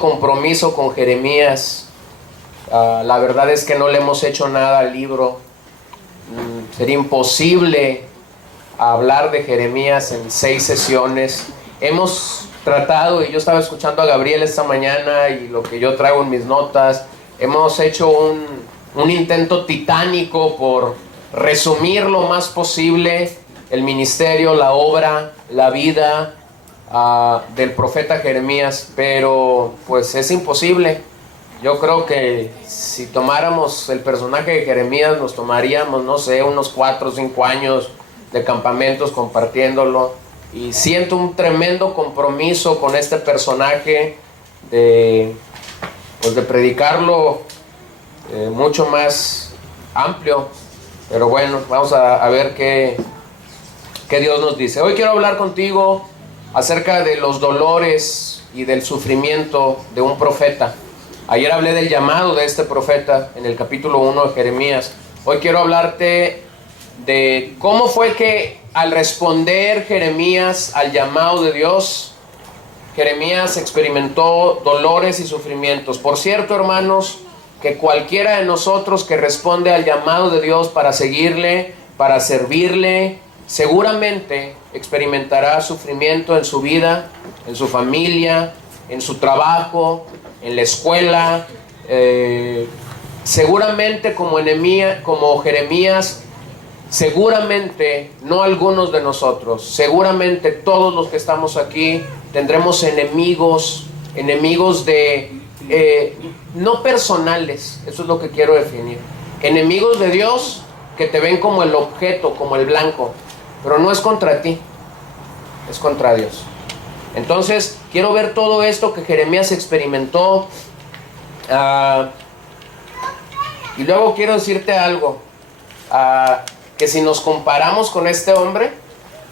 compromiso con Jeremías. La verdad es que no le hemos hecho nada al libro. Sería imposible hablar de Jeremías en 6 sesiones. Hemos tratado, y yo estaba escuchando a Gabriel esta mañana y lo que yo traigo en mis notas, hemos hecho un intento titánico por resumir lo más posible el ministerio, la obra, la vida del profeta Jeremías, pero pues es imposible. Yo creo que si tomáramos el personaje de Jeremías nos tomaríamos, no sé, unos 4 o 5 años de campamentos compartiéndolo, y siento un tremendo compromiso con este personaje de predicarlo mucho más amplio. Pero bueno, vamos a ver qué Dios nos dice. Hoy quiero hablar contigo acerca de los dolores y del sufrimiento de un profeta. Ayer hablé del llamado de este profeta en el capítulo 1 de Jeremías. Hoy quiero hablarte de cómo fue que al responder Jeremías al llamado de Dios, Jeremías experimentó dolores y sufrimientos. Por cierto, hermanos, que cualquiera de nosotros que responde al llamado de Dios para seguirle, para servirle, seguramente experimentará sufrimiento en su vida, en su familia, en su trabajo, en la escuela. Seguramente como Jeremías, seguramente no algunos de nosotros, seguramente todos los que estamos aquí tendremos enemigos no personales, eso es lo que quiero definir, enemigos de Dios que te ven como el objeto, como el blanco, pero no es contra ti, es contra Dios. Entonces quiero ver todo esto que Jeremías experimentó, y luego quiero decirte algo, que si nos comparamos con este hombre,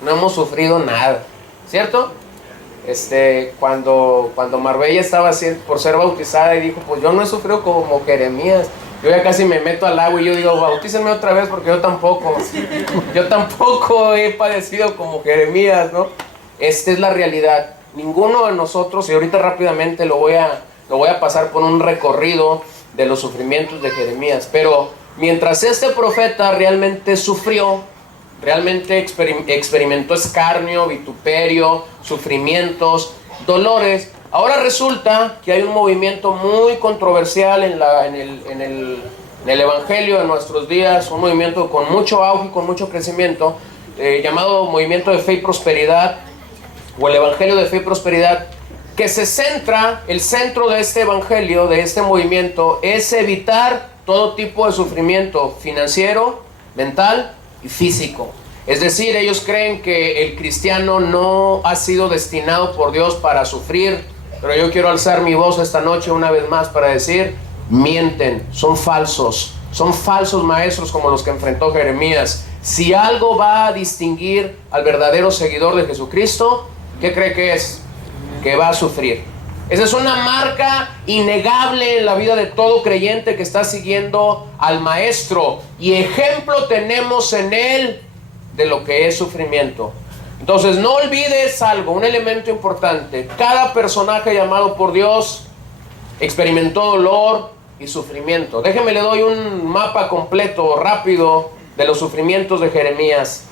no hemos sufrido nada, ¿cierto? Cuando Marbella estaba por ser bautizada y dijo, pues yo no he sufrido como Jeremías, yo ya casi me meto al agua y yo digo, bautícenme otra vez porque yo tampoco he padecido como Jeremías, ¿no? Esta es la realidad. Ninguno de nosotros, y ahorita rápidamente lo voy a pasar por un recorrido de los sufrimientos de Jeremías, pero mientras este profeta realmente sufrió, realmente experimentó escarnio, vituperio, sufrimientos, dolores, ahora resulta que hay un movimiento muy controversial en el evangelio de nuestros días, un movimiento con mucho auge, con mucho crecimiento, llamado movimiento de fe y prosperidad, o el evangelio de fe y prosperidad, que el centro de este evangelio, de este movimiento, es evitar todo tipo de sufrimiento financiero, mental y físico. Es decir, ellos creen que el cristiano no ha sido destinado por Dios para sufrir, pero yo quiero alzar mi voz esta noche una vez más para decir, mienten, son falsos maestros como los que enfrentó Jeremías. Si algo va a distinguir al verdadero seguidor de Jesucristo, ¿qué cree que es? Que va a sufrir. Esa es una marca innegable en la vida de todo creyente que está siguiendo al maestro, y ejemplo tenemos en él de lo que es sufrimiento. Entonces no olvides algo, un elemento importante: cada personaje llamado por Dios experimentó dolor y sufrimiento. Déjeme le doy un mapa completo, rápido, de los sufrimientos de Jeremías.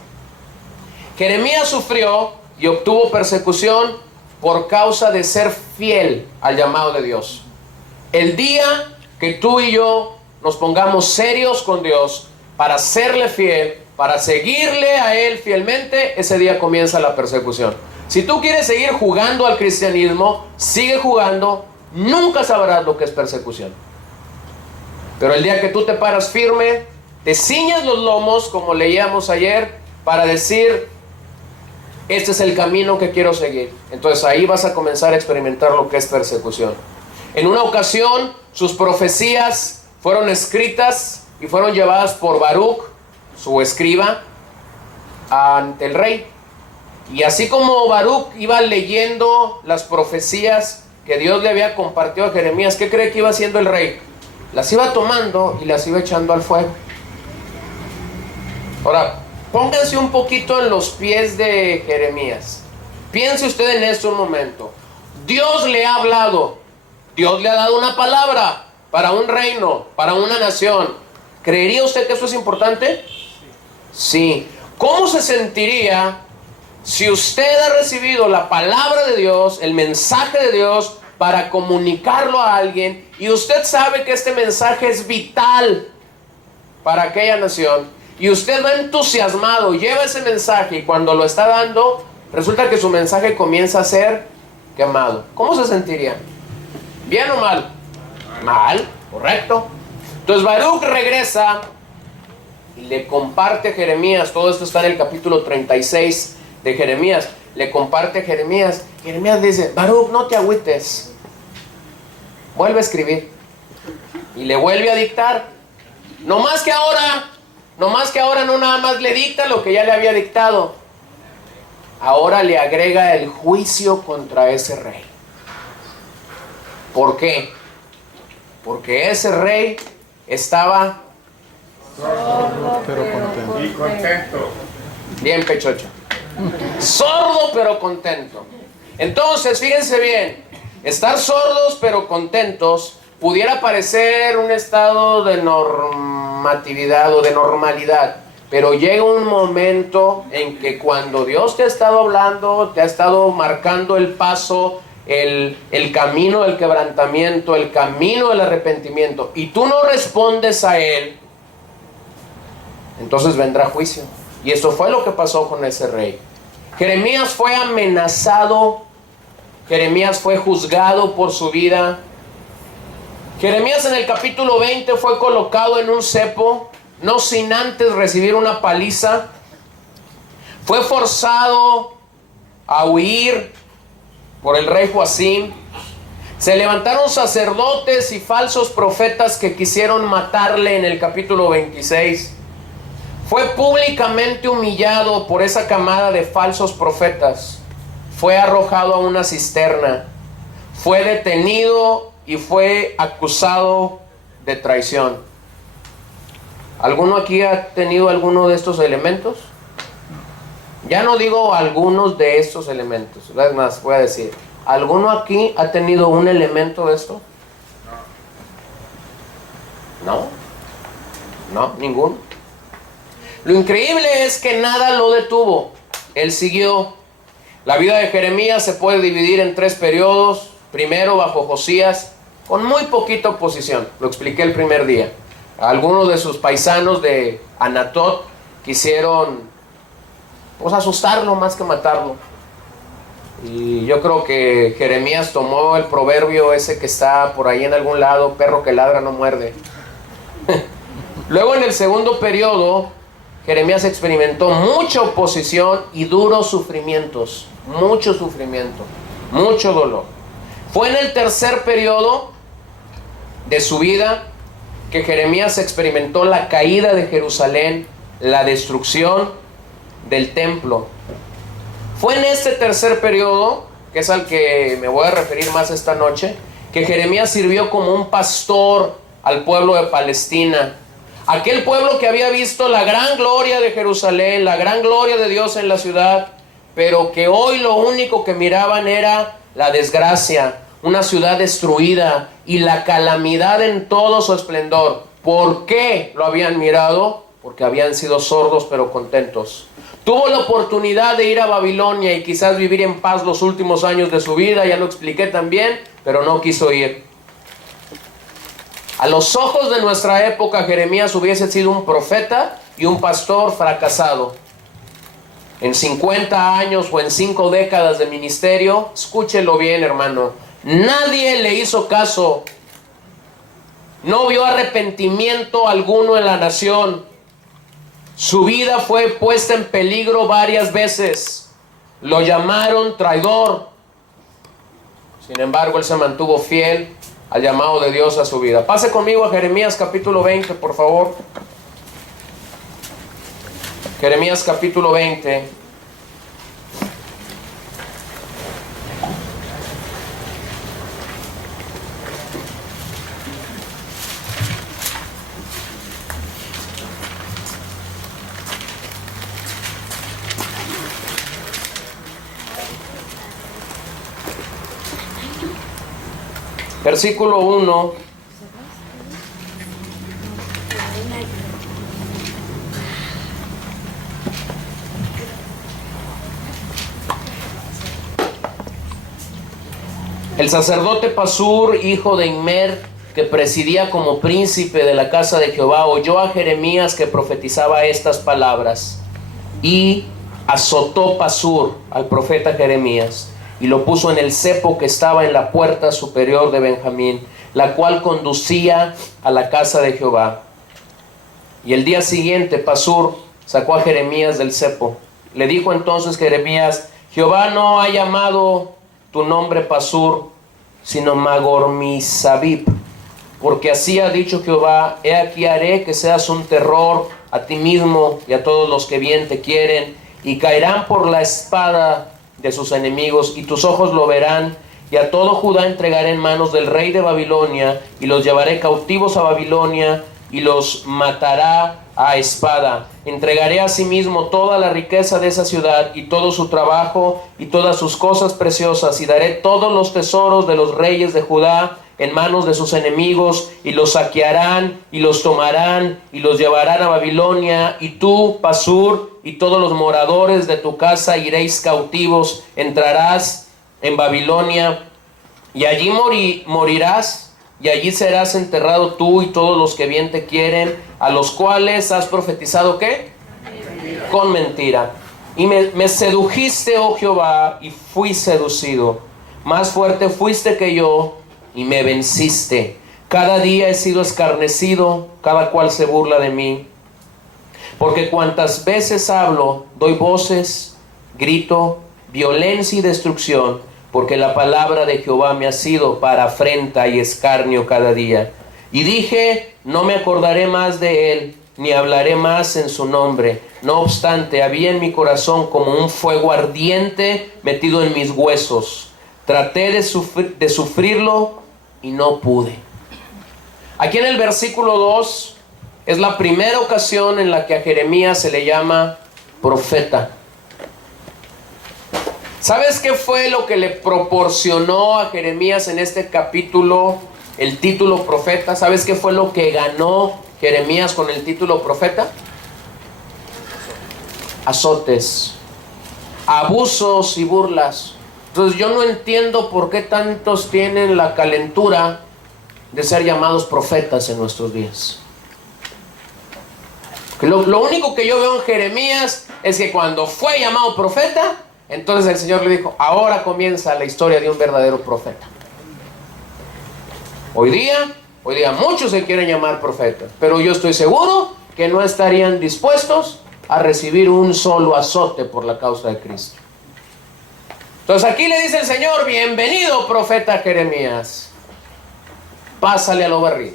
Jeremías sufrió y obtuvo persecución por causa de ser fiel al llamado de Dios. El día que tú y yo nos pongamos serios con Dios para serle fiel, para seguirle a Él fielmente, ese día comienza la persecución. Si tú quieres seguir jugando al cristianismo, sigue jugando, nunca sabrás lo que es persecución. Pero el día que tú te paras firme, te ciñas los lomos, como leíamos ayer, para decir, este es el camino que quiero seguir, entonces ahí vas a comenzar a experimentar lo que es persecución. En una ocasión, sus profecías fueron escritas y fueron llevadas por Baruch, su escriba, ante el rey. Y así como Baruch iba leyendo las profecías que Dios le había compartido a Jeremías, ¿qué cree que iba haciendo el rey? Las iba tomando y las iba echando al fuego. Ahora, pónganse un poquito en los pies de Jeremías. Piense usted en esto un momento. Dios le ha hablado Dios le ha dado una palabra para un reino, para una nación. ¿Creería usted que eso es importante? Sí. ¿Cómo se sentiría si usted ha recibido la palabra de Dios, el mensaje de Dios, para comunicarlo a alguien, y usted sabe que este mensaje es vital para aquella nación, y usted va entusiasmado, lleva ese mensaje, y cuando lo está dando, resulta que su mensaje comienza a ser quemado? ¿Cómo se sentiría? ¿Bien o mal? Mal, correcto. Entonces Baruc regresa y le comparte a Jeremías. Todo esto está en el capítulo 36 de Jeremías. Le comparte a Jeremías. Jeremías dice: Baruc, no te agüites, vuelve a escribir. Y le vuelve a dictar. No más que ahora no nada más le dicta lo que ya le había dictado. Ahora le agrega el juicio contra ese rey. ¿Por qué? Porque ese rey estaba sordo pero contento. Y contento. bien pechocho. Sordo pero contento. Entonces, fíjense bien, estar sordos pero contentos pudiera parecer un estado de normatividad o de normalidad, pero llega un momento en que cuando Dios te ha estado hablando, te ha estado marcando el paso, el camino del quebrantamiento, el camino del arrepentimiento, y tú no respondes a Él, entonces vendrá juicio. Y eso fue lo que pasó con ese rey. Jeremías fue amenazado, Jeremías fue juzgado por su vida. Jeremías en el capítulo 20 fue colocado en un cepo, no sin antes recibir una paliza. Fue forzado a huir por el rey Joacim. Se levantaron sacerdotes y falsos profetas que quisieron matarle en el capítulo 26. Fue públicamente humillado por esa camada de falsos profetas. Fue arrojado a una cisterna. Fue detenido y fue acusado de traición. ¿Alguno aquí ha tenido alguno de estos elementos? Ya no digo algunos de estos elementos. Es más, voy a decir, ¿alguno aquí ha tenido un elemento de esto? ¿No? ¿No? ¿Ninguno? Lo increíble es que nada lo detuvo. Él siguió. La vida de Jeremías se puede dividir en 3 periodos. Primero, bajo Josías, con muy poquita oposición. Lo expliqué el primer día. Algunos de sus paisanos de Anatot quisieron, pues, asustarlo más que matarlo. Y yo creo que Jeremías tomó el proverbio ese que está por ahí en algún lado: perro que ladra no muerde. Luego, en el segundo periodo, Jeremías experimentó mucha oposición y duros sufrimientos. Mucho sufrimiento, mucho dolor. Fue en el tercer periodo de su vida que Jeremías experimentó la caída de Jerusalén, la destrucción del templo. Fue en este tercer periodo, que es al que me voy a referir más esta noche, que Jeremías sirvió como un pastor al pueblo de Palestina. Aquel pueblo que había visto la gran gloria de Jerusalén, la gran gloria de Dios en la ciudad, pero que hoy lo único que miraban era la desgracia, una ciudad destruida y la calamidad en todo su esplendor. ¿Por qué lo habían mirado? Porque habían sido sordos pero contentos. Tuvo la oportunidad de ir a Babilonia y quizás vivir en paz los últimos años de su vida, ya lo expliqué también, pero no quiso ir. A los ojos de nuestra época, Jeremías hubiese sido un profeta y un pastor fracasado. En 50 años o en 5 décadas de ministerio, escúchelo bien, hermano, nadie le hizo caso. No vio arrepentimiento alguno en la nación. Su vida fue puesta en peligro varias veces. Lo llamaron traidor. Sin embargo, él se mantuvo fiel al llamado de Dios a su vida. Pase conmigo a Jeremías capítulo 20, por favor. Jeremías capítulo 20. Versículo 1. El sacerdote Pasur, hijo de Immer, que presidía como príncipe de la casa de Jehová, oyó a Jeremías que profetizaba estas palabras, y azotó Pasur al profeta Jeremías, y lo puso en el cepo que estaba en la puerta superior de Benjamín, la cual conducía a la casa de Jehová. Y el día siguiente Pasur sacó a Jeremías del cepo. Le dijo entonces Jeremías: Jehová no ha llamado tu nombre Pasur, sino Magormisabib, porque así ha dicho Jehová: he aquí haré que seas un terror a ti mismo y a todos los que bien te quieren, y caerán por la espada de sus enemigos, y tus ojos lo verán, y a todo Judá entregaré en manos del rey de Babilonia, y los llevaré cautivos a Babilonia, y los matará a espada. Entregaré asimismo toda la riqueza de esa ciudad, y todo su trabajo, y todas sus cosas preciosas, y daré todos los tesoros de los reyes de Judá en manos de sus enemigos, y los saquearán, y los tomarán, y los llevarán a Babilonia, y tú, Pasur, y todos los moradores de tu casa iréis cautivos, entrarás en Babilonia, y allí morirás, y allí serás enterrado tú y todos los que bien te quieren, a los cuales has profetizado, ¿qué? Mentira. Con mentira. Y me sedujiste, oh Jehová, y fui seducido. Más fuerte fuiste que yo, y me venciste. Cada día he sido escarnecido, cada cual se burla de mí. Porque cuantas veces hablo, doy voces, grito, violencia y destrucción, porque la palabra de Jehová me ha sido para afrenta y escarnio cada día. Y dije: no me acordaré más de él, ni hablaré más en su nombre. No obstante, había en mi corazón como un fuego ardiente metido en mis huesos. Traté de sufrirlo y no pude. Aquí en el versículo 2 es la primera ocasión en la que a Jeremías se le llama profeta. ¿Sabes qué fue lo que le proporcionó a Jeremías en este capítulo el título profeta? ¿Sabes qué fue lo que ganó Jeremías con el título profeta? Azotes, abusos y burlas. Entonces yo no entiendo por qué tantos tienen la calentura de ser llamados profetas en nuestros días. Lo único que yo veo en Jeremías es que cuando fue llamado profeta, entonces el Señor le dijo: ahora comienza la historia de un verdadero profeta. Hoy día muchos se quieren llamar profetas, pero yo estoy seguro que no estarían dispuestos a recibir un solo azote por la causa de Cristo. Entonces aquí le dice el Señor: bienvenido, profeta Jeremías, pásale a lo barrido.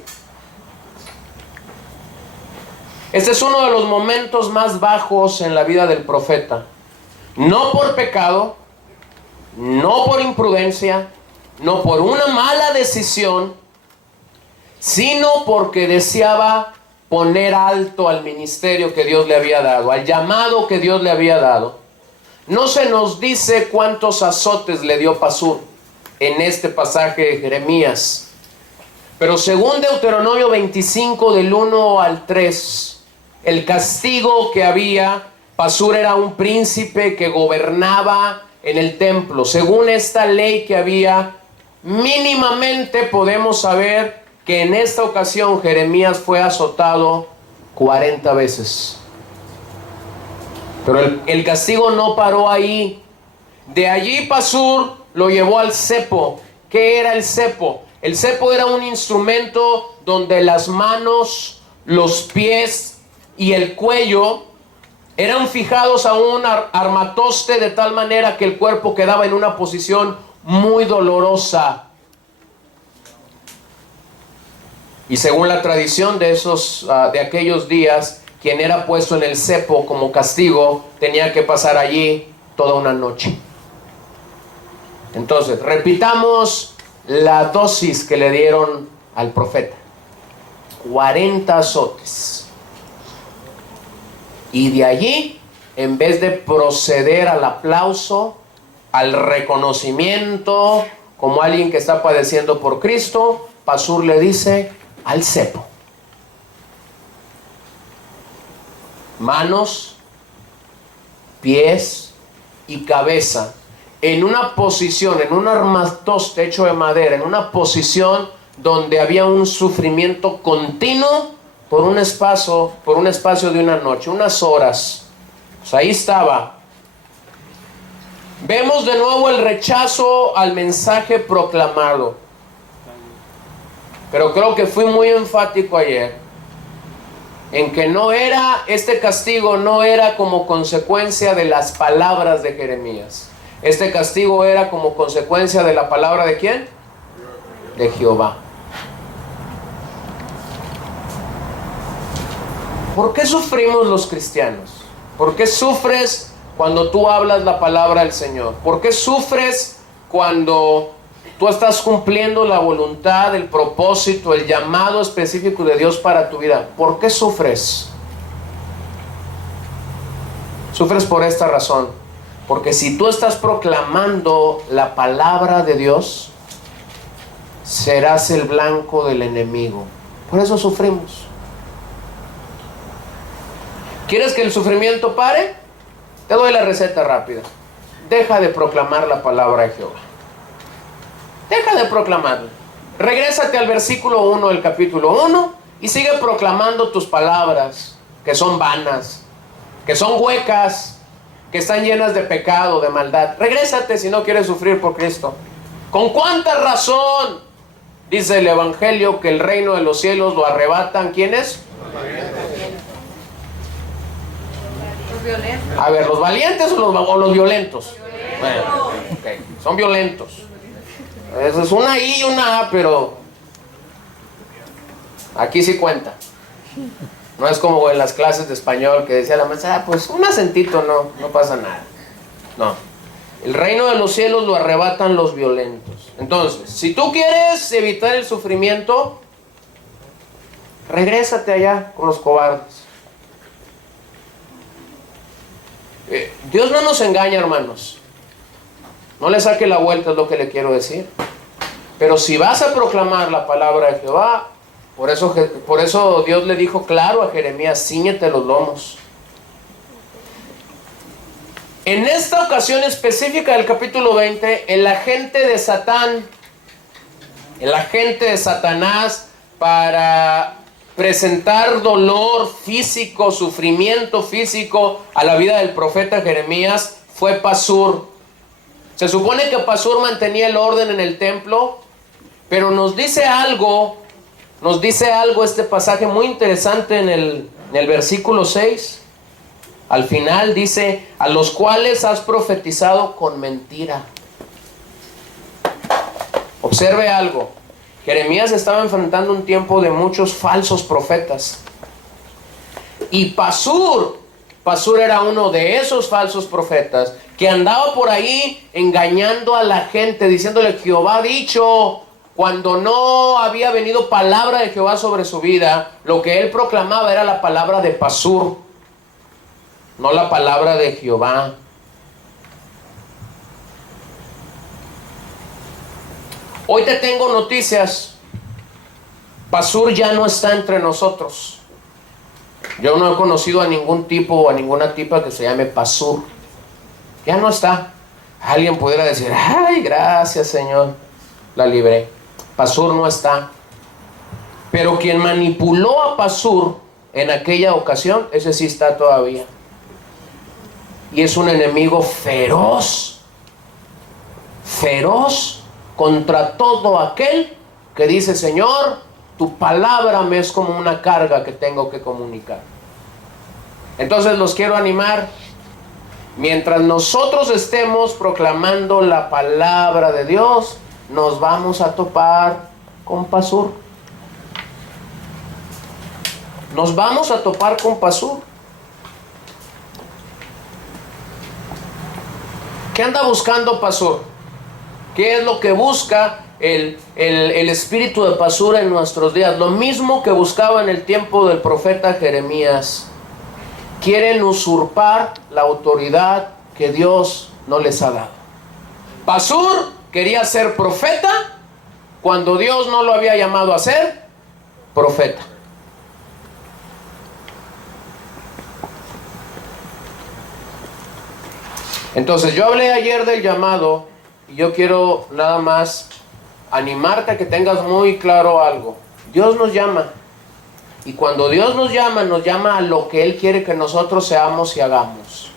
Este es uno de los momentos más bajos en la vida del profeta. No por pecado, no por imprudencia, no por una mala decisión, sino porque deseaba poner alto al ministerio que Dios le había dado, al llamado que Dios le había dado. No se nos dice cuántos azotes le dio Pasur en este pasaje de Jeremías, pero según Deuteronomio 25 del 1 al 3, el castigo que había: Pasur era un príncipe que gobernaba en el templo. Según esta ley que había, mínimamente podemos saber que en esta ocasión Jeremías fue azotado 40 veces. Pero el castigo no paró ahí. De allí Pasur lo llevó al cepo. ¿Qué era el cepo? El cepo era un instrumento donde las manos, los pies y el cuello eran fijados a un armatoste de tal manera que el cuerpo quedaba en una posición muy dolorosa. Y según la tradición de aquellos días, quien era puesto en el cepo como castigo tenía que pasar allí toda una noche. Entonces, repitamos la dosis que le dieron al profeta: 40 azotes. Y de allí, en vez de proceder al aplauso, al reconocimiento como alguien que está padeciendo por Cristo, Pasur le dice al cepo: manos, pies y cabeza, en una posición, en un armatoste hecho de madera, en una posición donde había un sufrimiento continuo por un espacio de una noche, unas horas. Pues ahí estaba. Vemos de nuevo el rechazo al mensaje proclamado. Pero creo que fui muy enfático ayer en que este castigo no era como consecuencia de las palabras de Jeremías. Este castigo era como consecuencia de la palabra ¿de quién? De Jehová. ¿Por qué sufrimos los cristianos? ¿Por qué sufres cuando tú hablas la palabra del Señor? ¿Por qué sufres cuando tú estás cumpliendo la voluntad, el propósito, el llamado específico de Dios para tu vida? ¿Por qué sufres? Sufres por esta razón. Porque si tú estás proclamando la palabra de Dios, serás el blanco del enemigo. Por eso sufrimos. ¿Quieres que el sufrimiento pare? Te doy la receta rápida. Deja de proclamar la palabra de Jehová. Deja de proclamarla. Regrésate al versículo 1 del capítulo 1 y sigue proclamando tus palabras, que son vanas, que son huecas, que están llenas de pecado, de maldad. Regrésate si no quieres sufrir por Cristo. ¿Con cuánta razón dice el Evangelio que el reino de los cielos lo arrebatan? ¿Quiénes? A ver, ¿los valientes o los violentos? Bueno, okay. Son violentos. Eso es una I y una A, pero aquí sí cuenta. No es como en las clases de español que decía la maestra, pues un acentito, no pasa nada. No. El reino de los cielos lo arrebatan los violentos. Entonces, si tú quieres evitar el sufrimiento, regrésate allá con los cobardes. Dios no nos engaña, hermanos. No le saque la vuelta, es lo que le quiero decir. Pero si vas a proclamar la palabra de Jehová, por eso Dios le dijo claro a Jeremías: cíñete los lomos. En esta ocasión específica del capítulo 20, el agente de Satán, el agente de Satanás para presentar dolor físico, sufrimiento físico a la vida del profeta Jeremías, fue Pasur. Se supone que Pasur mantenía el orden en el templo, pero nos dice algo este pasaje muy interesante en el versículo 6. Al final dice: a los cuales has profetizado con mentira. Observe algo. Jeremías estaba enfrentando un tiempo de muchos falsos profetas. Y Pasur era uno de esos falsos profetas que andaba por ahí engañando a la gente, diciéndole: Jehová ha dicho, cuando no había venido palabra de Jehová sobre su vida. Lo que él proclamaba era la palabra de Pasur, no la palabra de Jehová. Hoy te tengo noticias. Pasur ya no está entre nosotros. Yo no he conocido a ningún tipo o a ninguna tipa que se llame Pasur. Ya no está. Alguien pudiera decir: ay, gracias, Señor, la libré. Pasur no está. Pero quien manipuló a Pasur en aquella ocasión, ese sí está todavía. Y es un enemigo feroz. Feroz contra todo aquel que dice: Señor, tu palabra me es como una carga que tengo que comunicar. Entonces los quiero animar. Mientras nosotros estemos proclamando la palabra de Dios, nos vamos a topar con Pasur. Nos vamos a topar con Pasur. ¿Qué anda buscando Pasur? ¿Qué es lo que busca el espíritu de Pasur en nuestros días? Lo mismo que buscaba en el tiempo del profeta Jeremías. Quieren usurpar la autoridad que Dios no les ha dado. Pasur quería ser profeta cuando Dios no lo había llamado a ser profeta. Entonces yo hablé ayer del llamado y yo quiero nada más animarte a que tengas muy claro algo. Dios nos llama, y cuando Dios nos llama a lo que Él quiere que nosotros seamos y hagamos.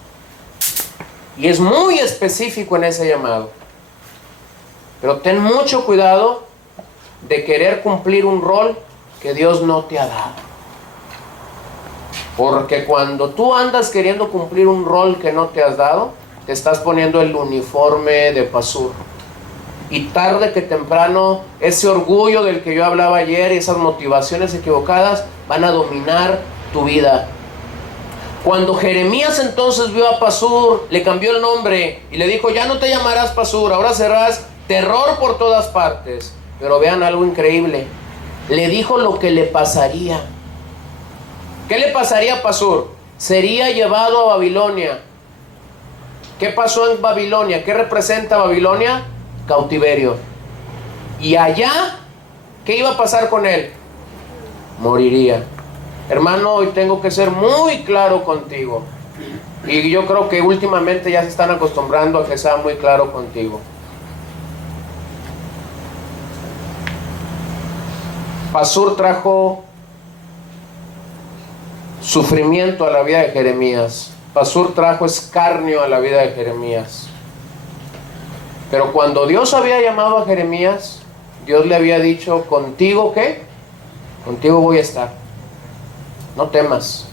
Y es muy específico en ese llamado. Pero ten mucho cuidado de querer cumplir un rol que Dios no te ha dado. Porque cuando tú andas queriendo cumplir un rol que no te has dado, te estás poniendo el uniforme de pasur. Y tarde que temprano, ese orgullo del que yo hablaba ayer y esas motivaciones equivocadas van a dominar tu vida. Cuando Jeremías entonces vio a Pasur, le cambió el nombre y le dijo: ya no te llamarás Pasur, ahora serás terror por todas partes. Pero vean algo increíble, le dijo lo que le pasaría. ¿Qué le pasaría a Pasur? Sería llevado a Babilonia. ¿Qué pasó en Babilonia? ¿Qué representa Babilonia? Cautiverio. Y allá, ¿qué iba a pasar con él? Moriría. Hermano, hoy tengo que ser muy claro contigo. Y yo creo que últimamente ya se están acostumbrando a que sea muy claro contigo. Pasur trajo sufrimiento a la vida de Jeremías. Pasur trajo escarnio a la vida de Jeremías. Pero cuando Dios había llamado a Jeremías, Dios le había dicho: contigo, ¿qué? Contigo voy a estar. No temas.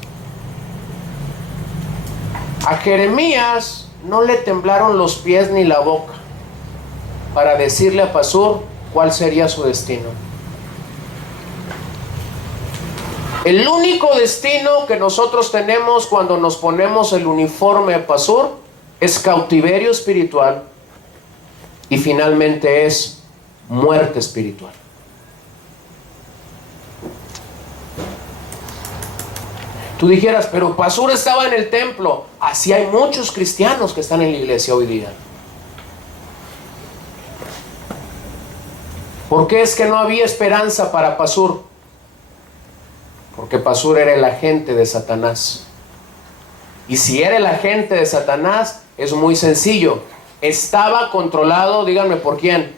A Jeremías no le temblaron los pies ni la boca para decirle a Pasur cuál sería su destino. El único destino que nosotros tenemos cuando nos ponemos el uniforme de Pasur es cautiverio espiritual y finalmente es muerte espiritual. Tú dijeras: pero Pasur estaba en el templo. Así hay muchos cristianos que están en la iglesia hoy día. ¿Por qué es que no había esperanza para Pasur? Porque Pasur era el agente de Satanás. Y si era el agente de Satanás, es muy sencillo. Estaba controlado, díganme, ¿por quién?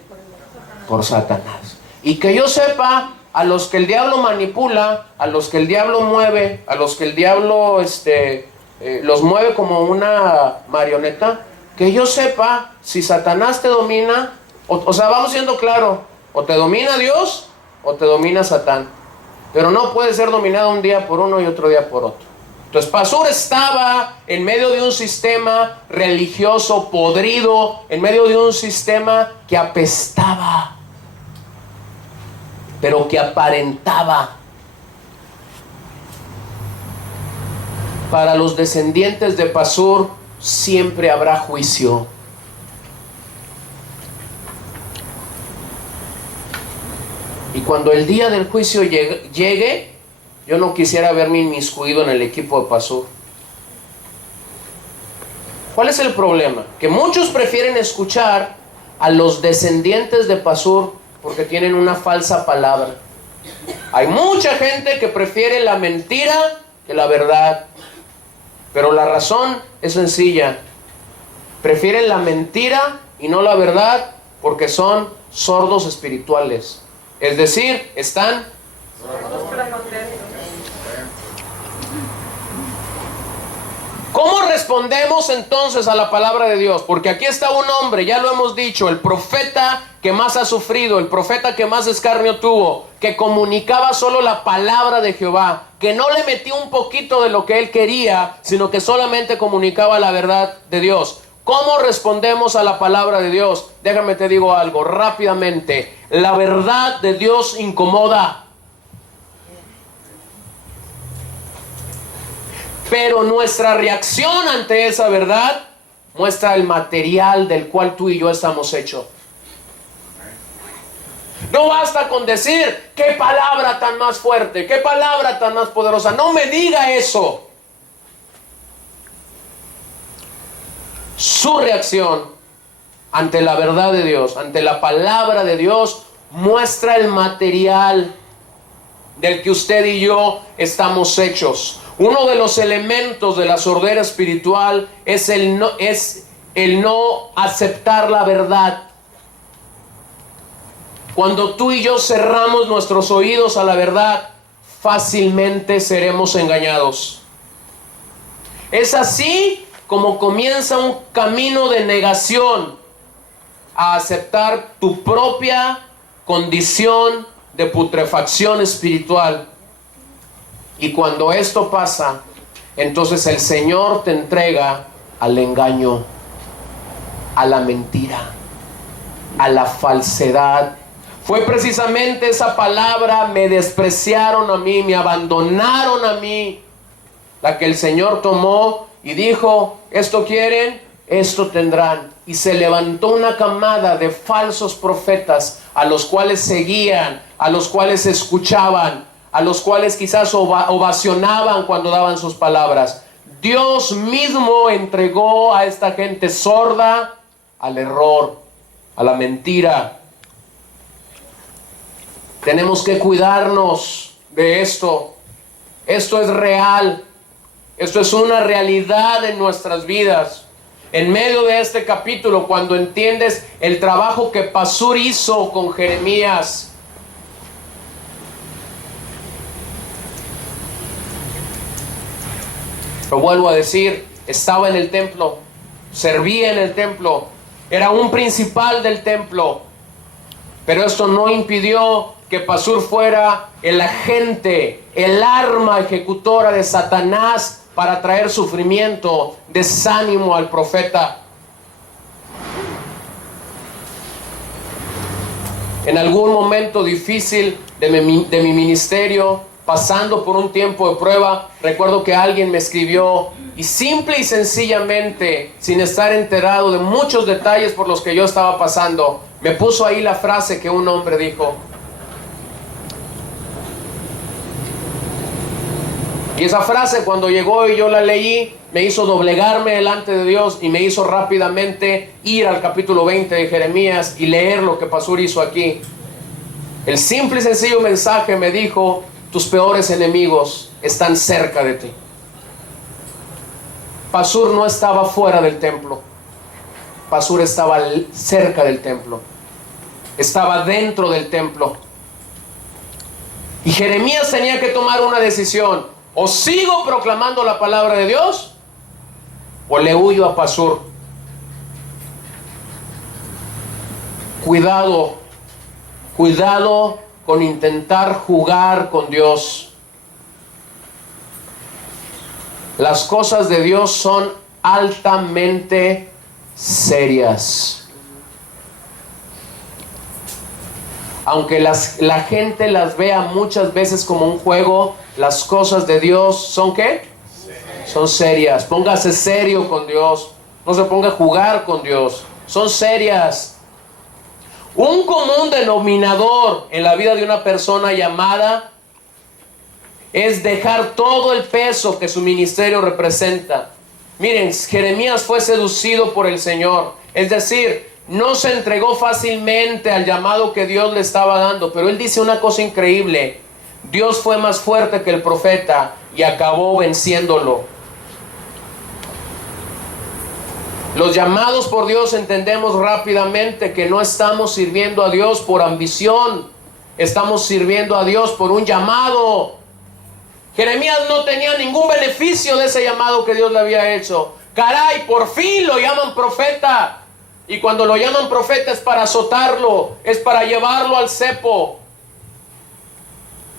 Por Satanás. Y que yo sepa, a los que el diablo manipula, a los que el diablo mueve, a los que el diablo los mueve como una marioneta, que yo sepa, si Satanás te domina, o sea, vamos siendo claro, o te domina Dios o te domina Satán. Pero no puede ser dominado un día por uno y otro día por otro. Entonces Pasur estaba en medio de un sistema religioso podrido, en medio de un sistema que apestaba, pero que aparentaba. Para los descendientes de Pasur siempre habrá juicio. Y cuando el día del juicio llegue, yo no quisiera verme inmiscuido en el equipo de Pasur. ¿Cuál es el problema? Que muchos prefieren escuchar a los descendientes de Pasur porque tienen una falsa palabra. Hay mucha gente que prefiere la mentira que la verdad. Pero la razón es sencilla. Prefieren la mentira y no la verdad porque son sordos espirituales. Es decir, están ¿Cómo respondemos entonces a la palabra de Dios? Porque aquí está un hombre, ya lo hemos dicho, el profeta que más ha sufrido, el profeta que más escarnio tuvo, que comunicaba solo la palabra de Jehová, que no le metió un poquito de lo que él quería, sino que solamente comunicaba la verdad de Dios. ¿Cómo respondemos a la palabra de Dios? Déjame te digo algo rápidamente. La verdad de Dios incomoda. Pero nuestra reacción ante esa verdad muestra el material del cual tú y yo estamos hechos. No basta con decir, qué palabra tan más fuerte, qué palabra tan más poderosa. No me diga eso. Su reacción ante la verdad de Dios, ante la palabra de Dios, muestra el material del que usted y yo estamos hechos. Uno de los elementos de la sordera espiritual es el no aceptar la verdad. Cuando tú y yo cerramos nuestros oídos a la verdad, fácilmente seremos engañados. Es así como comienza un camino de negación a aceptar tu propia condición de putrefacción espiritual. Y cuando esto pasa, entonces el Señor te entrega al engaño, a la mentira, a la falsedad. Fue precisamente esa palabra, me despreciaron a mí, me abandonaron a mí, la que el Señor tomó y dijo, esto quieren, esto tendrán. Y se levantó una camada de falsos profetas a los cuales seguían, a los cuales escuchaban, a los cuales quizás ovacionaban cuando daban sus palabras. Dios mismo entregó a esta gente sorda al error, a la mentira. Tenemos que cuidarnos de esto. Esto es real. Esto es una realidad en nuestras vidas. En medio de este capítulo, cuando entiendes el trabajo que Pasur hizo con Jeremías, lo vuelvo a decir, estaba en el templo, servía en el templo, era un principal del templo, pero esto no impidió que Pasur fuera el agente, el arma ejecutora de Satanás para traer sufrimiento, desánimo al profeta. En algún momento difícil de mi ministerio, pasando por un tiempo de prueba, recuerdo que alguien me escribió y simple y sencillamente, sin estar enterado de muchos detalles por los que yo estaba pasando, me puso ahí la frase que un hombre dijo. Y esa frase, cuando llegó y yo la leí, me hizo doblegarme delante de Dios y me hizo rápidamente ir al capítulo 20 de Jeremías y leer lo que Pasur hizo aquí. El simple y sencillo mensaje me dijo, tus peores enemigos están cerca de ti. Pasur no estaba fuera del templo. Pasur estaba cerca del templo. Estaba dentro del templo. Y Jeremías tenía que tomar una decisión. O sigo proclamando la palabra de Dios, o le huyo a Pasur. Cuidado, cuidado con intentar jugar con Dios. Las cosas de Dios son altamente serias. Aunque la gente las vea muchas veces como un juego, las cosas de Dios ¿son qué? Son serias. Póngase serio con Dios. No se ponga a jugar con Dios. Son serias. Un común denominador en la vida de una persona llamada es dejar todo el peso que su ministerio representa. Miren, Jeremías fue seducido por el Señor. Es decir, no se entregó fácilmente al llamado que Dios le estaba dando. Pero él dice una cosa increíble. Dios fue más fuerte que el profeta y acabó venciéndolo. Los llamados por Dios entendemos rápidamente que no estamos sirviendo a Dios por ambición. Estamos sirviendo a Dios por un llamado. Jeremías no tenía ningún beneficio de ese llamado que Dios le había hecho. Caray, por fin lo llaman profeta. Y cuando lo llaman profeta es para azotarlo, es para llevarlo al cepo.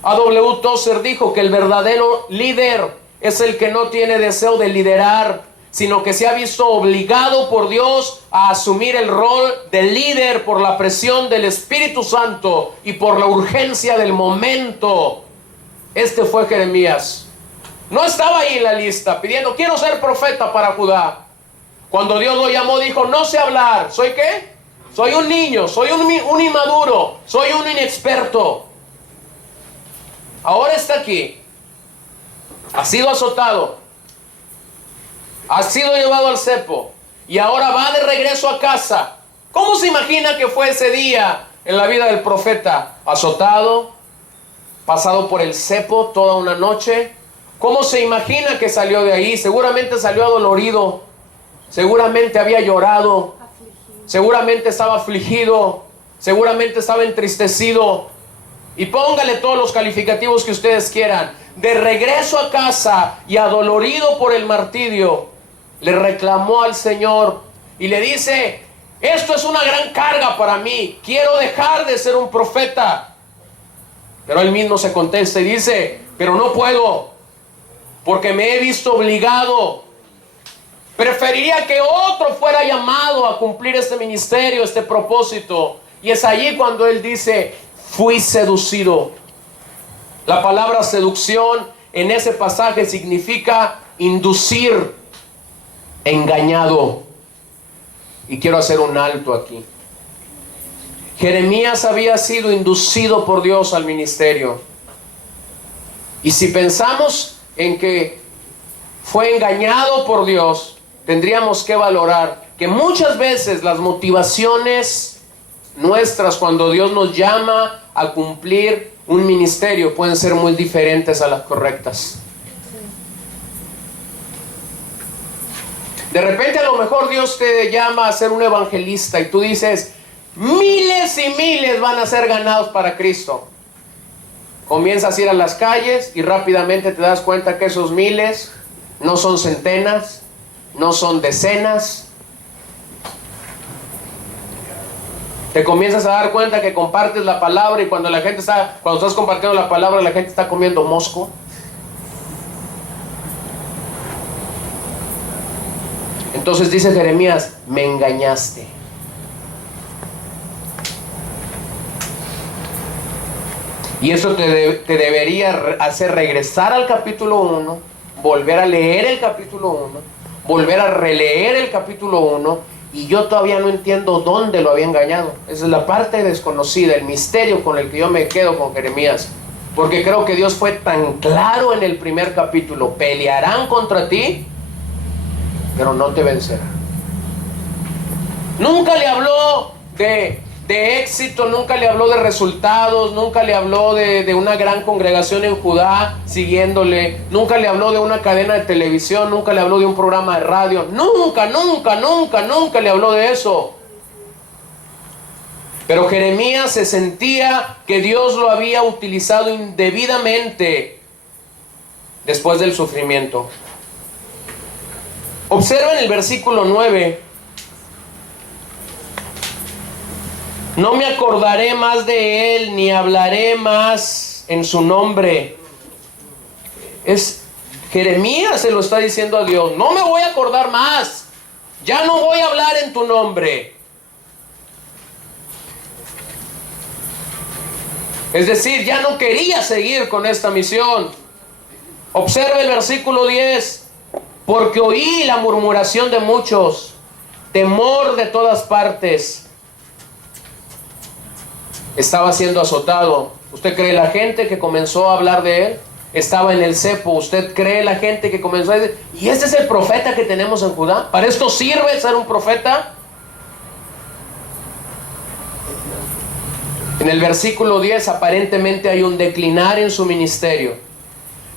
A.W. Tozer dijo que el verdadero líder es el que no tiene deseo de liderar, sino que se ha visto obligado por Dios a asumir el rol de líder por la presión del Espíritu Santo y por la urgencia del momento. Este fue Jeremías. No estaba ahí en la lista pidiendo, quiero ser profeta para Judá. Cuando Dios lo llamó, dijo, no sé hablar. ¿Soy qué? Soy un niño, soy un inmaduro, soy un inexperto. Ahora está aquí. Ha sido azotado. Ha sido llevado al cepo. Y ahora va de regreso a casa. ¿Cómo se imagina que fue ese día en la vida del profeta? Azotado, pasado por el cepo toda una noche. ¿Cómo se imagina que salió de ahí? Seguramente salió adolorido, seguramente había llorado, seguramente estaba afligido, seguramente estaba entristecido. Y póngale todos los calificativos que ustedes quieran. De regreso a casa y adolorido por el martirio, le reclamó al Señor y le dice: esto es una gran carga para mí, quiero dejar de ser un profeta. Pero él mismo se contesta y dice: pero no puedo, porque me he visto obligado. Preferiría que otro fuera llamado a cumplir este ministerio, este propósito. Y es allí cuando él dice: fui seducido. La palabra seducción en ese pasaje significa inducir, engañado. Y quiero hacer un alto aquí. Jeremías había sido inducido por Dios al ministerio. Y si pensamos en que fue engañado por Dios, tendríamos que valorar que muchas veces las motivaciones nuestras cuando Dios nos llama a cumplir un ministerio pueden ser muy diferentes a las correctas. De repente a lo mejor Dios te llama a ser un evangelista y tú dices: miles y miles van a ser ganados para Cristo. Comienzas a ir a las calles y rápidamente te das cuenta que esos miles no son centenas, no son decenas. Te comienzas a dar cuenta que compartes la palabra y cuando estás compartiendo la palabra, la gente está comiendo mosco. Entonces dice Jeremías: me engañaste. Y eso te debería hacer regresar al capítulo 1, volver a leer el capítulo 1, volver a releer el capítulo 1. Y yo todavía no entiendo dónde lo había engañado. Esa es la parte desconocida, el misterio con el que yo me quedo con Jeremías. Porque creo que Dios fue tan claro en el primer capítulo: pelearán contra ti, pero no te vencerán. Nunca le habló de éxito, nunca le habló de resultados, nunca le habló de una gran congregación en Judá siguiéndole, nunca le habló de una cadena de televisión, nunca le habló de un programa de radio, nunca le habló de eso. Pero Jeremías se sentía que Dios lo había utilizado indebidamente después del sufrimiento. Observen el versículo 9. No me acordaré más de él, ni hablaré más en su nombre. Jeremías se lo está diciendo a Dios: no me voy a acordar más, ya no voy a hablar en tu nombre. Es decir, ya no quería seguir con esta misión. Observe el versículo 10. Porque oí la murmuración de muchos, temor de todas partes. Estaba siendo azotado. ¿Usted cree la gente que comenzó a hablar de él? Estaba en el cepo. ¿Usted cree la gente que comenzó a decir: ¿y este es el profeta que tenemos en Judá? ¿Para esto sirve ser un profeta? En el versículo 10 aparentemente hay un declinar en su ministerio.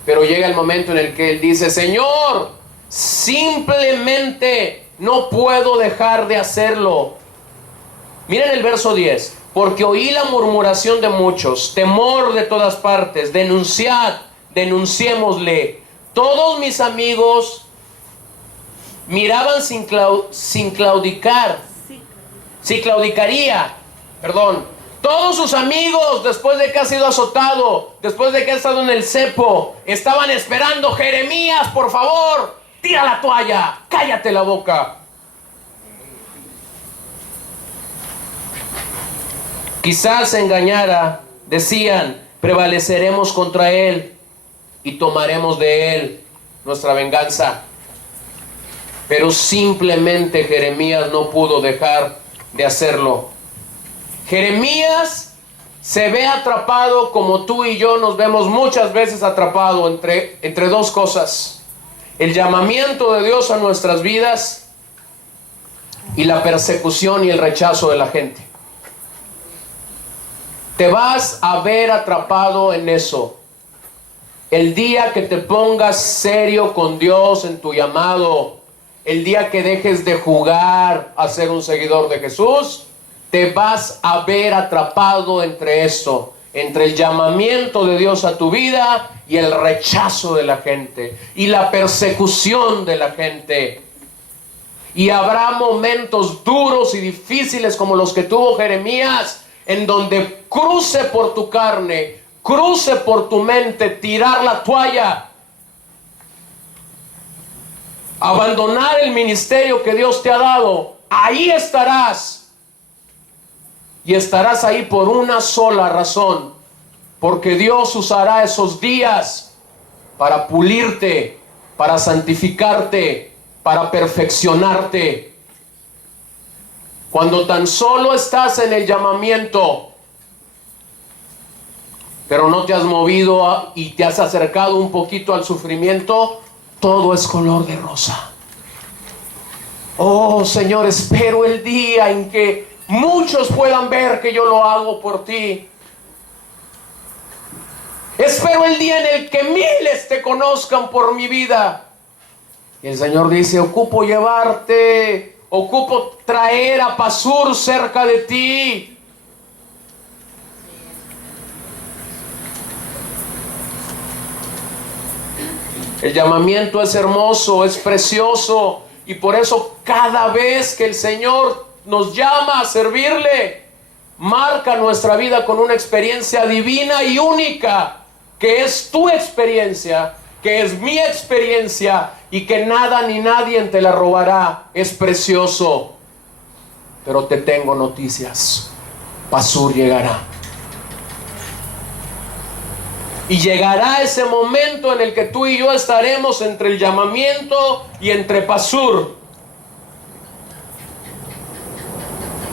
Pero llega el momento en el que él dice: Señor, simplemente no puedo dejar de hacerlo. Miren el verso 10. Porque oí la murmuración de muchos, temor de todas partes. Denunciémosle. Todos mis amigos miraban sin claudicar. Si claudicaría, perdón. Todos sus amigos, después de que ha sido azotado, después de que ha estado en el cepo, estaban esperando: Jeremías, por favor, tira la toalla, cállate la boca. Quizás se engañara, decían: prevaleceremos contra él y tomaremos de él nuestra venganza. Pero simplemente Jeremías no pudo dejar de hacerlo. Jeremías se ve atrapado como tú y yo nos vemos muchas veces atrapado entre dos cosas: el llamamiento de Dios a nuestras vidas y la persecución y el rechazo de la gente. Te vas a ver atrapado en eso. El día que te pongas serio con Dios en tu llamado, el día que dejes de jugar a ser un seguidor de Jesús, te vas a ver atrapado entre esto, entre el llamamiento de Dios a tu vida y el rechazo de la gente y la persecución de la gente. Y habrá momentos duros y difíciles como los que tuvo Jeremías, en donde cruce por tu carne, cruce por tu mente, tirar la toalla, abandonar el ministerio que Dios te ha dado. Ahí estarás. Y estarás ahí por una sola razón, porque Dios usará esos días para pulirte, para santificarte, para perfeccionarte. Cuando tan solo estás en el llamamiento, pero no te has movido y te has acercado un poquito al sufrimiento, todo es color de rosa. Oh Señor, espero el día en que muchos puedan ver que yo lo hago por ti. Espero el día en el que miles te conozcan por mi vida. Y el Señor dice, ocupo llevarte, ocupo traer a Pasur cerca de ti. El llamamiento es hermoso, es precioso, y por eso cada vez que el Señor nos llama a servirle, marca nuestra vida con una experiencia divina y única, que es tu experiencia, que es mi experiencia, y que nada ni nadie te la robará. Es precioso. Pero te tengo noticias. Pasur llegará. Y llegará ese momento en el que tú y yo estaremos entre el llamamiento y entre Pasur.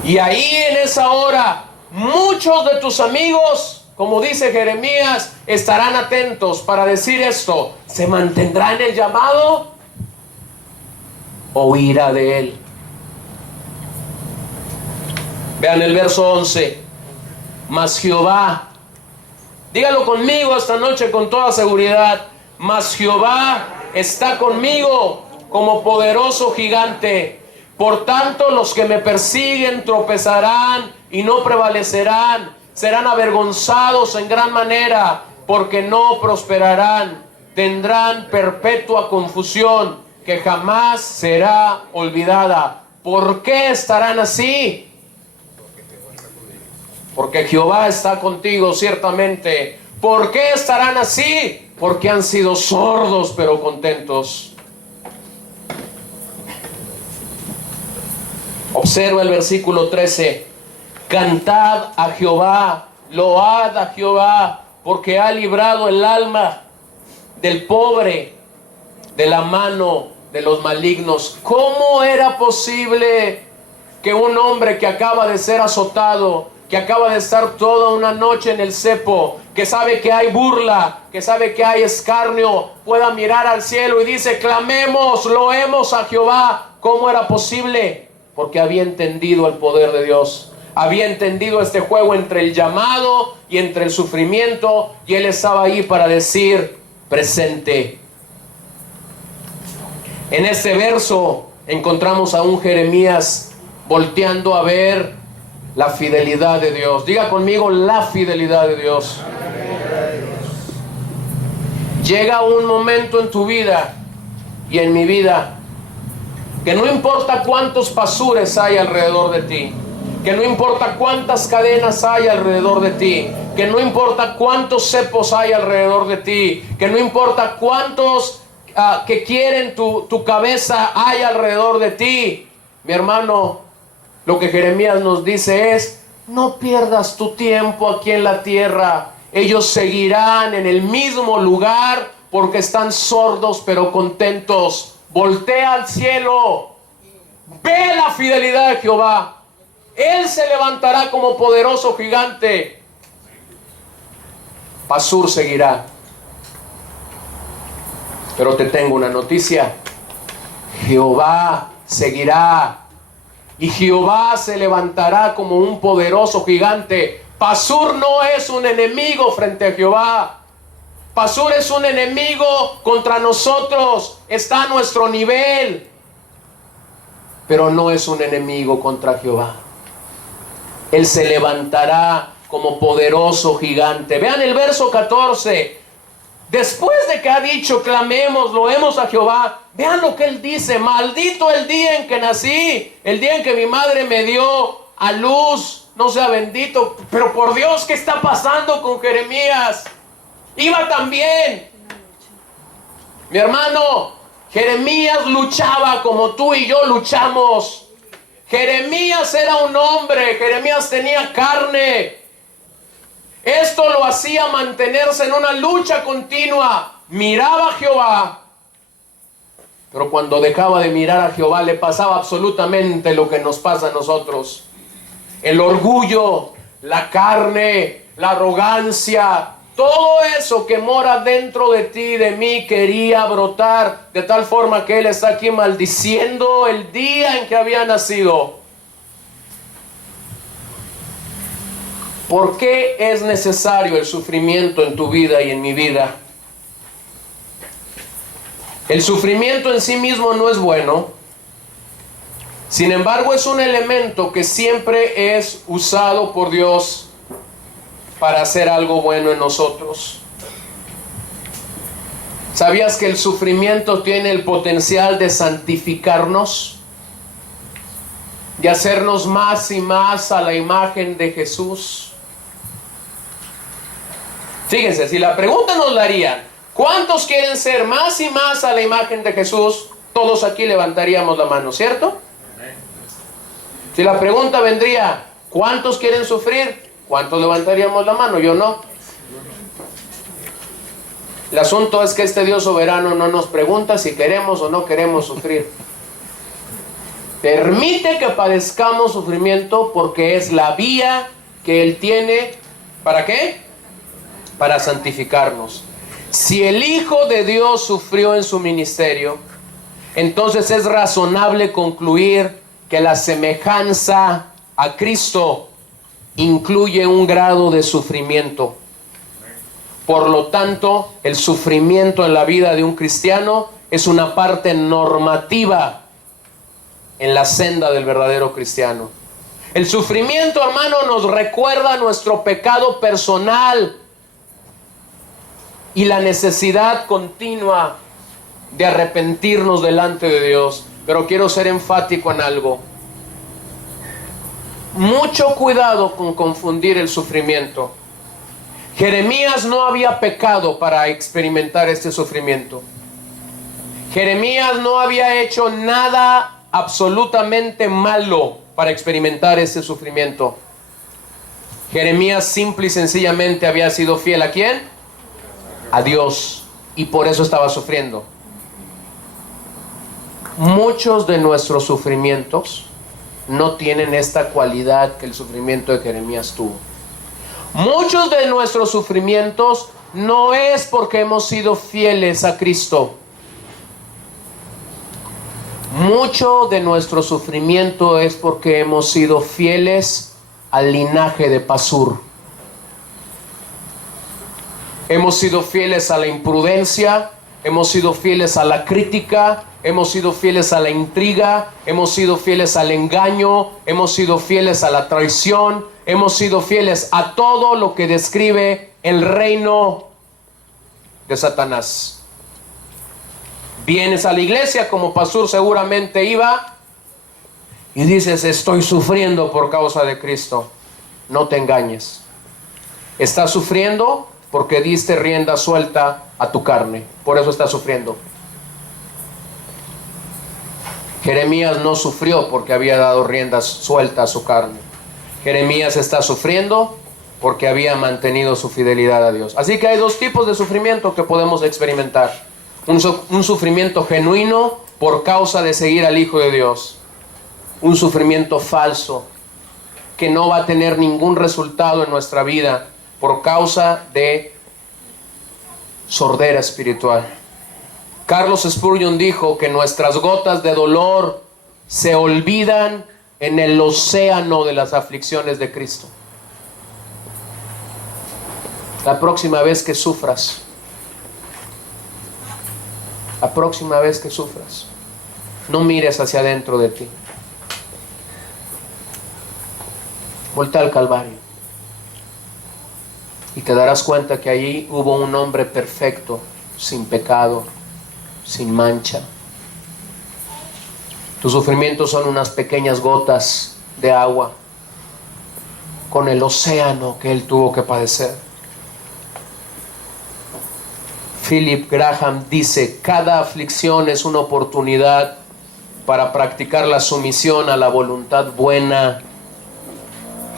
Y ahí en esa hora, muchos de tus amigos, como dice Jeremías, estarán atentos para decir esto: ¿se mantendrá en el llamado o huirá de él? Vean el verso 11. Mas Jehová, dígalo conmigo esta noche con toda seguridad, mas Jehová está conmigo como poderoso gigante. Por tanto, los que me persiguen tropezarán y no prevalecerán. Serán avergonzados en gran manera, porque no prosperarán. Tendrán perpetua confusión, que jamás será olvidada. ¿Por qué estarán así? Porque Jehová está contigo, ciertamente. ¿Por qué estarán así? Porque han sido sordos, pero contentos. Observa el versículo 13. Cantad a Jehová, load a Jehová, porque ha librado el alma del pobre de la mano de los malignos. ¿Cómo era posible que un hombre que acaba de ser azotado, que acaba de estar toda una noche en el cepo, que sabe que hay burla, que sabe que hay escarnio, pueda mirar al cielo y dice: clamemos, loemos a Jehová? ¿Cómo era posible? Porque había entendido el poder de Dios. Había entendido este juego entre el llamado y entre el sufrimiento, y él estaba ahí para decir: presente. En este verso encontramos a un Jeremías volteando a ver la fidelidad de Dios. Diga conmigo: la fidelidad de Dios. Llega un momento en tu vida y en mi vida que no importa cuántos pasures hay alrededor de ti, que no importa cuántas cadenas hay alrededor de ti, que no importa cuántos cepos hay alrededor de ti, que no importa cuántos que quieren tu cabeza hay alrededor de ti. Mi hermano, lo que Jeremías nos dice es: no pierdas tu tiempo aquí en la tierra. Ellos seguirán en el mismo lugar porque están sordos pero contentos. Voltea al cielo, ve la fidelidad de Jehová. Él se levantará como poderoso gigante. Pasur seguirá. Pero te tengo una noticia: Jehová seguirá. y Jehová se levantará como un poderoso gigante. Pasur no es un enemigo frente a Jehová. Pasur es un enemigo contra nosotros, está a nuestro nivel, pero no es un enemigo contra Jehová. Él se levantará como poderoso gigante. Vean el verso 14. Después de que ha dicho, clamemos, loemos a Jehová, vean lo que él dice: maldito el día en que nací, el día en que mi madre me dio a luz, no sea bendito. Pero por Dios, ¿qué está pasando con Jeremías? Iba también. Mi hermano, Jeremías luchaba como tú y yo luchamos. Jeremías era un hombre, Jeremías tenía carne. Esto lo hacía mantenerse en una lucha continua. Miraba a Jehová, pero cuando dejaba de mirar a Jehová le pasaba absolutamente lo que nos pasa a nosotros. El orgullo, la carne, la arrogancia, todo eso que mora dentro de ti, de mí, quería brotar, de tal forma que él está aquí maldiciendo el día en que había nacido. ¿Por qué es necesario el sufrimiento en tu vida y en mi vida? El sufrimiento en sí mismo no es bueno. Sin embargo, es un elemento que siempre es usado por Dios para hacer algo bueno en nosotros. ¿Sabías que el sufrimiento tiene el potencial de santificarnos? De hacernos más y más a la imagen de Jesús. Fíjense, si la pregunta nos la harían, ¿cuántos quieren ser más y más a la imagen de Jesús? Todos aquí levantaríamos la mano, ¿cierto? Si la pregunta vendría, ¿cuántos quieren sufrir? ¿Cuántos levantaríamos la mano? Yo no. El asunto es que este Dios soberano no nos pregunta si queremos o no queremos sufrir. Permite que padezcamos sufrimiento porque es la vía que Él tiene. ¿Para qué? Para santificarnos. Si el Hijo de Dios sufrió en su ministerio, entonces es razonable concluir que la semejanza a Cristo incluye un grado de sufrimiento. Por lo tanto, el sufrimiento en la vida de un cristiano es una parte normativa en la senda del verdadero cristiano. El sufrimiento, hermano, nos recuerda nuestro pecado personal y la necesidad continua de arrepentirnos delante de Dios. Pero quiero ser enfático en algo. Mucho cuidado con confundir el sufrimiento. Jeremías no había pecado para experimentar este sufrimiento. Jeremías no había hecho nada absolutamente malo para experimentar este sufrimiento. Jeremías simple y sencillamente había sido fiel ¿a quién? A Dios, y por eso estaba sufriendo. Muchos de nuestros sufrimientos no tienen esta cualidad que el sufrimiento de Jeremías tuvo. Muchos de nuestros sufrimientos no es porque hemos sido fieles a Cristo. Mucho de nuestro sufrimiento es porque hemos sido fieles al linaje de Pasur. Hemos sido fieles a la imprudencia, hemos sido fieles a la crítica, hemos sido fieles a la intriga, hemos sido fieles al engaño, hemos sido fieles a la traición, hemos sido fieles a todo lo que describe el reino de Satanás. Vienes a la iglesia como Pasur seguramente iba y dices: estoy sufriendo por causa de Cristo. No te engañes. Estás sufriendo porque diste rienda suelta a tu carne. Por eso estás sufriendo. Jeremías no sufrió porque había dado rienda suelta a su carne. Jeremías está sufriendo porque había mantenido su fidelidad a Dios. Así que hay dos tipos de sufrimiento que podemos experimentar. Un sufrimiento genuino por causa de seguir al Hijo de Dios. Un sufrimiento falso que no va a tener ningún resultado en nuestra vida por causa de sordera espiritual. Carlos Spurgeon dijo que nuestras gotas de dolor se olvidan en el océano de las aflicciones de Cristo. La próxima vez que sufras, no mires hacia adentro de ti. Voltea al Calvario y te darás cuenta que allí hubo un hombre perfecto, sin pecado, sin mancha. Tus sufrimientos son unas pequeñas gotas de agua con el océano que él tuvo que padecer. Philip Graham dice: cada aflicción es una oportunidad para practicar la sumisión a la voluntad buena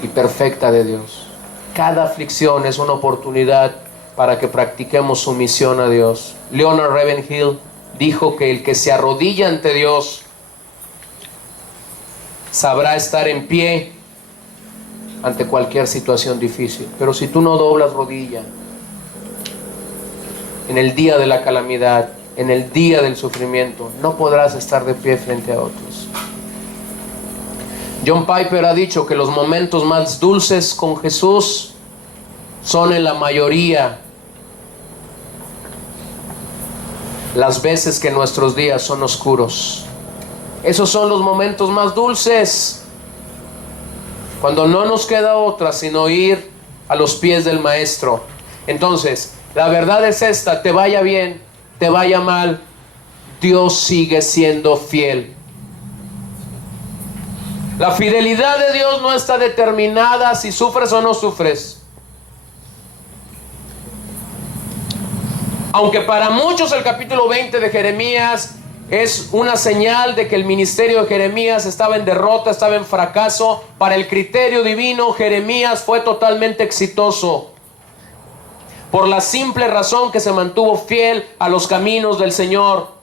y perfecta de Dios. Cada aflicción es una oportunidad para que practiquemos sumisión a Dios. Leonard Ravenhill dijo que el que se arrodilla ante Dios sabrá estar en pie ante cualquier situación difícil. Pero si tú no doblas rodilla en el día de la calamidad, en el día del sufrimiento, no podrás estar de pie frente a otros. John Piper ha dicho que los momentos más dulces con Jesús son en la mayoría las veces que nuestros días son oscuros. Esos son los momentos más dulces, cuando no nos queda otra sino ir a los pies del Maestro. Entonces, la verdad es esta: te vaya bien, te vaya mal, Dios sigue siendo fiel. La fidelidad de Dios no está determinada si sufres o no sufres. Aunque para muchos el capítulo 20 de Jeremías es una señal de que el ministerio de Jeremías estaba en derrota, estaba en fracaso, para el criterio divino Jeremías fue totalmente exitoso, por la simple razón que se mantuvo fiel a los caminos del Señor.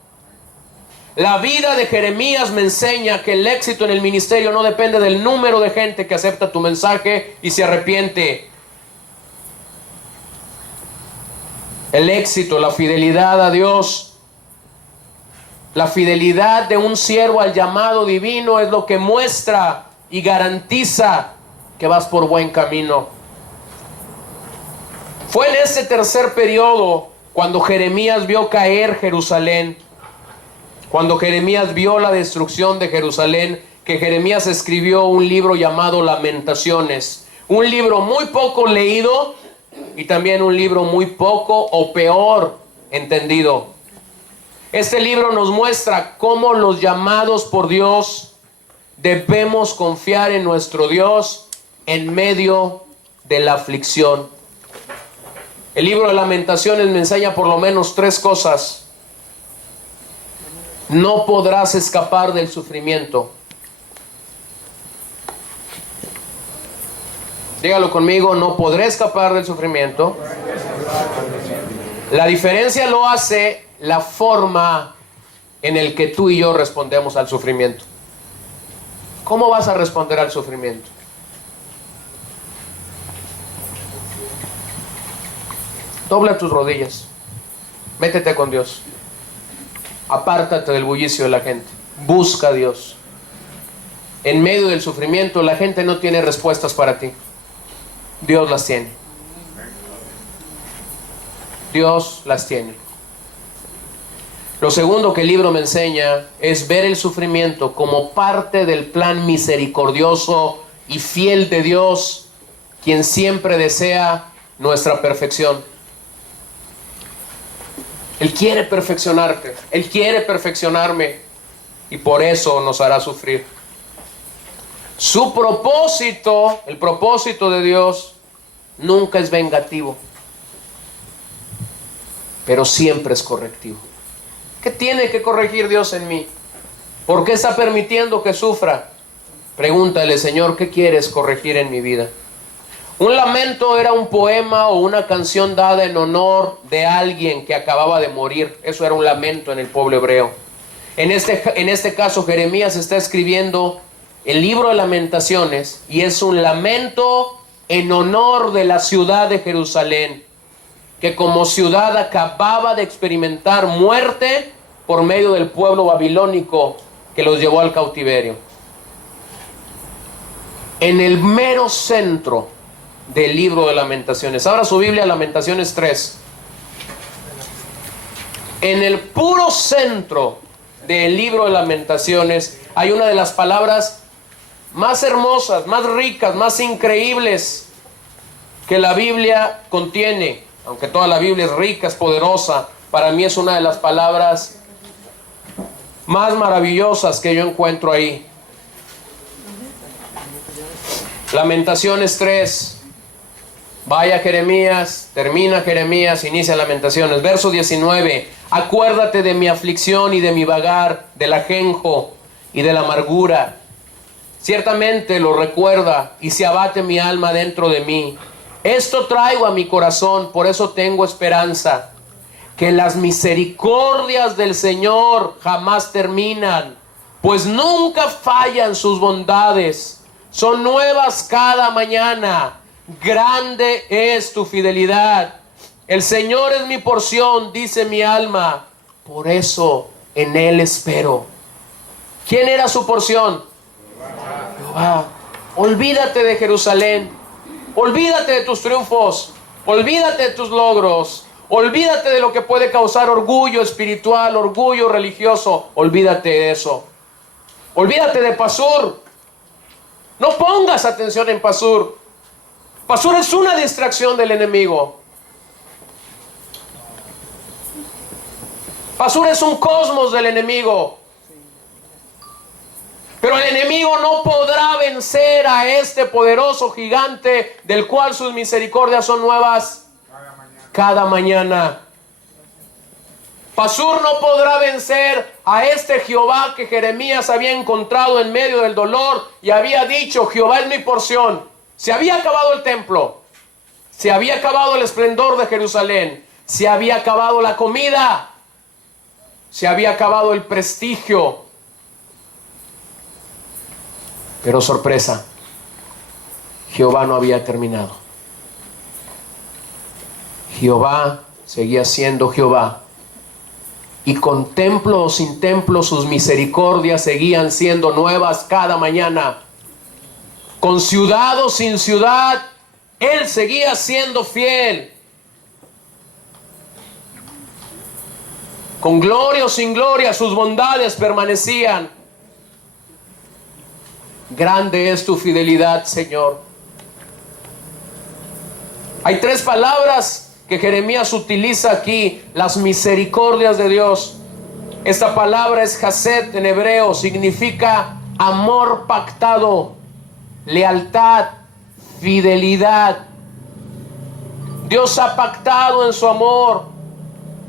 La vida de Jeremías me enseña que el éxito en el ministerio no depende del número de gente que acepta tu mensaje y se arrepiente. El éxito, la fidelidad a Dios, la fidelidad de un siervo al llamado divino es lo que muestra y garantiza que vas por buen camino. Fue en ese tercer periodo cuando Jeremías vio caer Jerusalén, cuando Jeremías vio la destrucción de Jerusalén, que Jeremías escribió un libro llamado Lamentaciones. Un libro muy poco leído y también un libro muy poco o peor entendido. Este libro nos muestra cómo los llamados por Dios debemos confiar en nuestro Dios en medio de la aflicción. El libro de Lamentaciones me enseña por lo menos 3 cosas. No podrás escapar del sufrimiento. Dígalo conmigo: no podré escapar del sufrimiento. La diferencia lo hace la forma en el que tú y yo respondemos al sufrimiento. ¿Cómo vas a responder al sufrimiento? Dobla tus rodillas, métete con Dios, apártate del bullicio de la gente, busca a Dios. En medio del sufrimiento la gente no tiene respuestas para ti, Dios las tiene. Dios las tiene. Lo segundo que el libro me enseña es ver el sufrimiento como parte del plan misericordioso y fiel de Dios, quien siempre desea nuestra perfección. Él quiere perfeccionarte, Él quiere perfeccionarme, y por eso nos hará sufrir. Su propósito, el propósito de Dios, nunca es vengativo, pero siempre es correctivo. ¿Qué tiene que corregir Dios en mí? ¿Por qué está permitiendo que sufra? Pregúntale: Señor, ¿qué quieres corregir en mi vida? Un lamento era un poema o una canción dada en honor de alguien que acababa de morir. Eso era un lamento en el pueblo hebreo. En este caso, Jeremías está escribiendo el libro de Lamentaciones y es un lamento en honor de la ciudad de Jerusalén, que como ciudad acababa de experimentar muerte por medio del pueblo babilónico que los llevó al cautiverio. en el mero centro del libro de Lamentaciones. Abra su Biblia, Lamentaciones 3. En el puro centro del libro de Lamentaciones hay una de las palabras más hermosas, más ricas, más increíbles que la Biblia contiene. Aunque toda la Biblia es rica, es poderosa, para mí es una de las palabras más maravillosas que yo encuentro ahí. Lamentaciones 3. Vaya Jeremías, termina Jeremías, inicia Lamentaciones. Verso 19. Acuérdate de mi aflicción y de mi vagar, del ajenjo y de la amargura. Ciertamente lo recuerda y se abate mi alma dentro de mí. Esto traigo a mi corazón, por eso tengo esperanza. Que las misericordias del Señor jamás terminan, pues nunca fallan sus bondades. Son nuevas cada mañana. Grande es tu fidelidad. El Señor es mi porción, dice mi alma. Por eso en Él espero. ¿Quién era su porción? Jehová. Olvídate de Jerusalén. Olvídate de tus triunfos. Olvídate de tus logros. Olvídate de lo que puede causar orgullo espiritual, orgullo religioso. Olvídate de eso. Olvídate de Pasur. No pongas atención en Pasur. Pasur es una distracción del enemigo. Pasur es un cosmos del enemigo. Pero el enemigo no podrá vencer a este poderoso gigante del cual sus misericordias son nuevas cada mañana. Pasur no podrá vencer a este Jehová que Jeremías había encontrado en medio del dolor y había dicho: Jehová es mi porción. Se había acabado el templo, se había acabado el esplendor de Jerusalén, se había acabado la comida, se había acabado el prestigio. Pero sorpresa, Jehová no había terminado. Jehová seguía siendo Jehová. Y con templo o sin templo, sus misericordias seguían siendo nuevas cada mañana. Con ciudad o sin ciudad, Él seguía siendo fiel. Con gloria o sin gloria, sus bondades permanecían. Grande es tu fidelidad, Señor. Hay tres palabras que Jeremías utiliza aquí: las misericordias de Dios. Esta palabra es Hased en hebreo, significa amor pactado, lealtad, fidelidad. Dios ha pactado en su amor.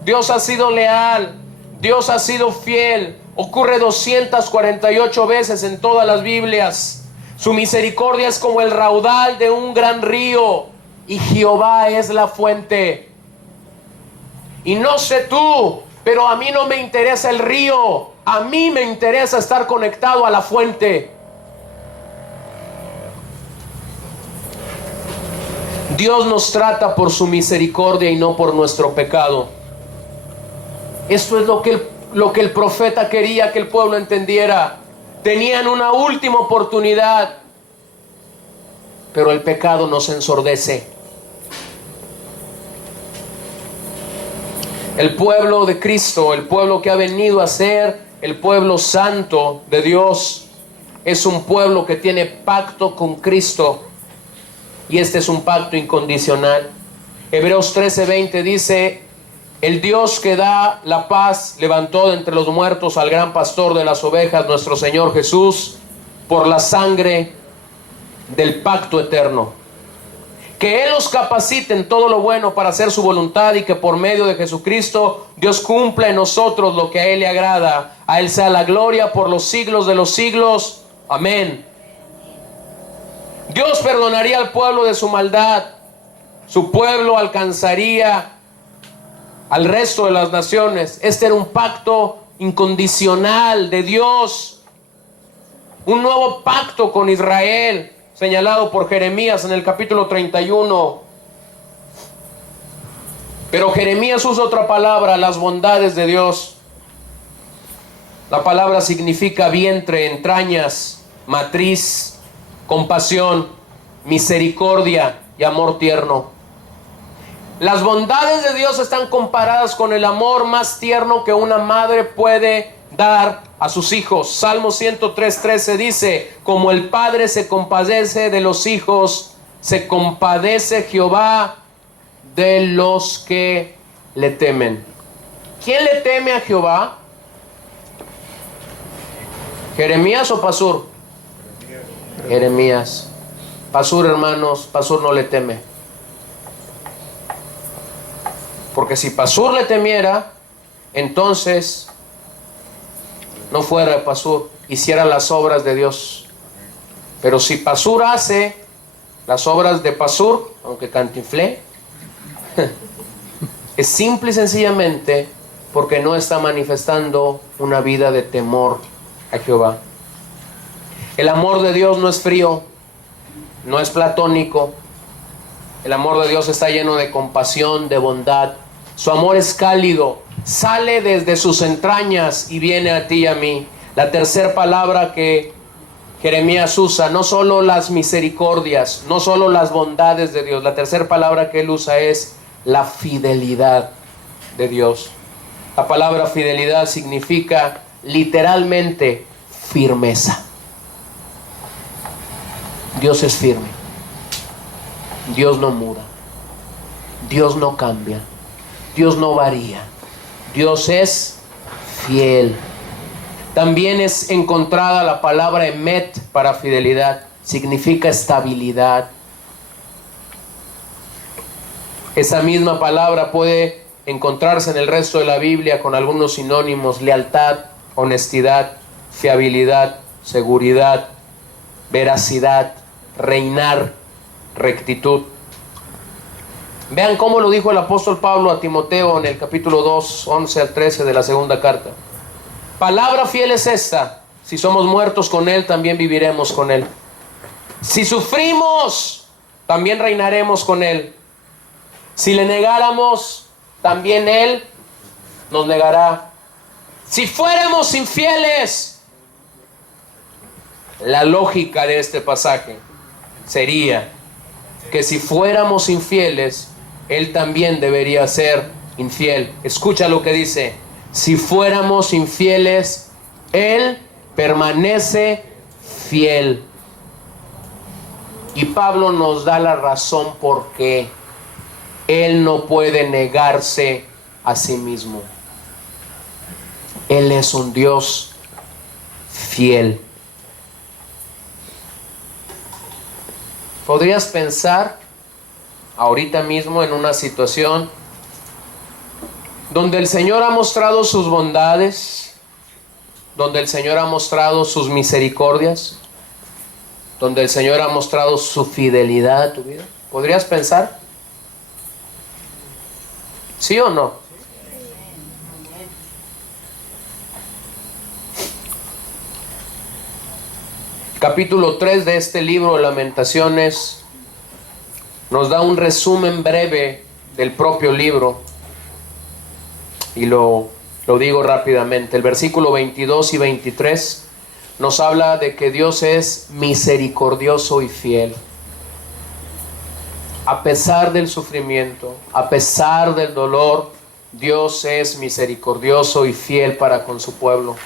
Dios ha sido leal. Dios ha sido fiel. Ocurre 248 veces en todas las Biblias. Su misericordia es como el raudal de un gran río, y Jehová es la fuente. Y no sé tú, pero a mí no me interesa el río. A mí me interesa estar conectado a la fuente. Dios nos trata por su misericordia y no por nuestro pecado. Esto es lo que el profeta quería que el pueblo entendiera. Tenían una última oportunidad, pero el pecado nos ensordece. El pueblo de Cristo, el pueblo que ha venido a ser el pueblo santo de Dios, es un pueblo que tiene pacto con Cristo, y este es un pacto incondicional. Hebreos 13:20 dice: el Dios que da la paz levantó de entre los muertos al gran pastor de las ovejas, nuestro Señor Jesús, por la sangre del pacto eterno. Que Él los capacite en todo lo bueno para hacer su voluntad, y que por medio de Jesucristo Dios cumpla en nosotros lo que a Él le agrada. A Él sea la gloria por los siglos de los siglos. Amén. Dios perdonaría al pueblo de su maldad. Su pueblo alcanzaría al resto de las naciones. Este era un pacto incondicional de Dios. Un nuevo pacto con Israel, señalado por Jeremías en el capítulo 31. Pero Jeremías usa otra palabra: las bondades de Dios. La palabra significa vientre, entrañas, matriz, compasión, misericordia y amor tierno. Las bondades de Dios están comparadas con el amor más tierno que una madre puede dar a sus hijos. Salmo 103:13 dice: como el padre se compadece de los hijos, se compadece Jehová de los que le temen. ¿Quién le teme a Jehová? ¿Jeremías o Pasur? Jeremías. Pasur, hermanos, Pasur no le teme. Porque si Pasur le temiera, entonces no fuera de Pasur, hiciera las obras de Dios. Pero si Pasur hace las obras de Pasur, aunque cantinflé, es simple y sencillamente porque no está manifestando una vida de temor a Jehová. El amor de Dios no es frío, no es platónico. El amor de Dios está lleno de compasión, de bondad. Su amor es cálido, sale desde sus entrañas y viene a ti y a mí. La tercera palabra que Jeremías usa, no solo las misericordias, no solo las bondades de Dios. La tercera palabra que él usa es la fidelidad de Dios. La palabra fidelidad significa literalmente firmeza. Dios es firme. Dios no muda. Dios no cambia. Dios no varía. Dios es fiel. También es encontrada la palabra emet para fidelidad. Significa estabilidad. Esa misma palabra puede encontrarse en el resto de la Biblia con algunos sinónimos: lealtad, honestidad, fiabilidad, seguridad, veracidad, reinar, rectitud. Vean cómo lo dijo el apóstol Pablo a Timoteo en el capítulo 2, 11 al 13 de la segunda carta. Palabra fiel es esta: si somos muertos con Él, también viviremos con Él. Si sufrimos, también reinaremos con Él. Si le negáramos, también Él nos negará. Si fuéramos infieles, la lógica de este pasaje sería que si fuéramos infieles, Él también debería ser infiel. Escucha lo que dice: si fuéramos infieles, Él permanece fiel. Y Pablo nos da la razón por qué Él no puede negarse a sí mismo. Él es un Dios fiel. ¿Podrías pensar ahorita mismo en una situación donde el Señor ha mostrado sus bondades, donde el Señor ha mostrado sus misericordias, donde el Señor ha mostrado su fidelidad a tu vida? ¿Podrías pensar? ¿Sí o no? Capítulo 3 de este libro de Lamentaciones nos da un resumen breve del propio libro, y lo digo rápidamente. El versículo 22 y 23 nos habla de que Dios es misericordioso y fiel. A pesar del sufrimiento, a pesar del dolor, Dios es misericordioso y fiel para con su pueblo.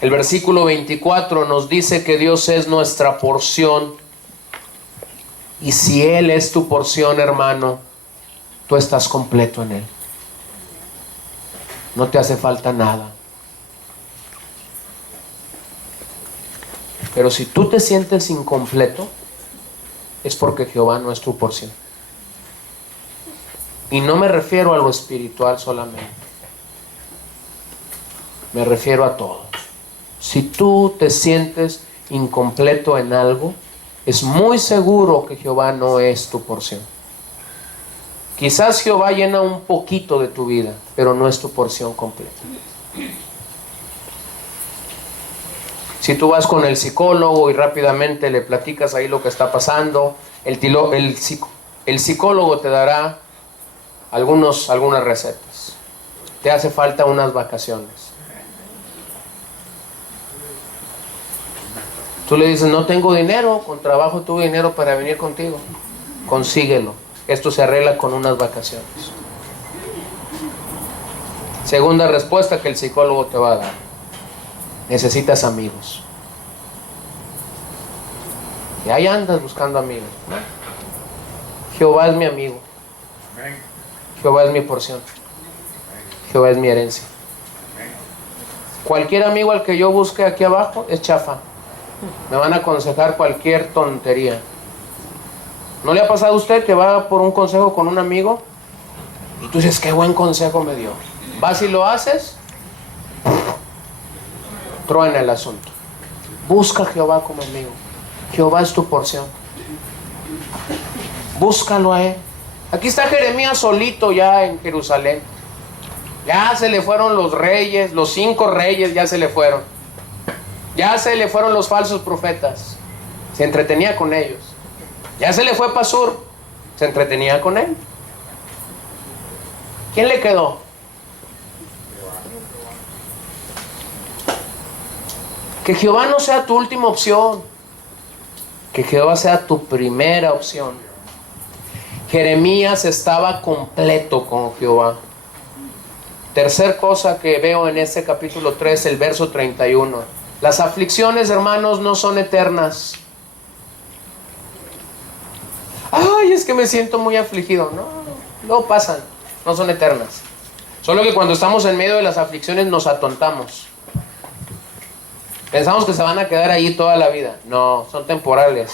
El versículo 24 nos dice que Dios es nuestra porción. Y si Él es tu porción, hermano, tú estás completo en Él. No te hace falta nada. Pero si tú te sientes incompleto, es porque Jehová no es tu porción. Y no me refiero a lo espiritual solamente. Me refiero a todo. Si tú te sientes incompleto en algo, es muy seguro que Jehová no es tu porción. Quizás Jehová llena un poquito de tu vida, pero no es tu porción completa. Si tú vas con el psicólogo y rápidamente le platicas ahí lo que está pasando, el psicólogo te dará algunas recetas. Te hace falta unas vacaciones. Tú le dices, no tengo dinero, con trabajo tuve dinero para venir contigo. Consíguelo. Esto se arregla con unas vacaciones. Segunda respuesta que el psicólogo te va a dar. Necesitas amigos. Y ahí andas buscando amigos, ¿no? Jehová es mi amigo. Jehová es mi porción. Jehová es mi herencia. Cualquier amigo al que yo busque aquí abajo es chafa. Me van a aconsejar cualquier tontería. ¿No le ha pasado a usted que va por un consejo con un amigo? Y tú dices, qué buen consejo me dio. Vas y lo haces, truena el asunto. Busca a Jehová como amigo. Jehová es tu porción. Búscalo a él. Aquí está Jeremías solito ya en Jerusalén. Ya se le fueron los reyes, los 5 reyes ya se le fueron. Ya se le fueron los falsos profetas. Se entretenía con ellos. Ya se le fue Pasur. Se entretenía con él. ¿Quién le quedó? Que Jehová no sea tu última opción. Que Jehová sea tu primera opción. Jeremías estaba completo con Jehová. Tercer cosa que veo en este capítulo 3, el verso 31. Las aflicciones, hermanos, no son eternas. Ay, es que me siento muy afligido. No pasan, no son eternas. Solo que cuando estamos en medio de las aflicciones nos atontamos. Pensamos que se van a quedar ahí toda la vida. No, son temporales.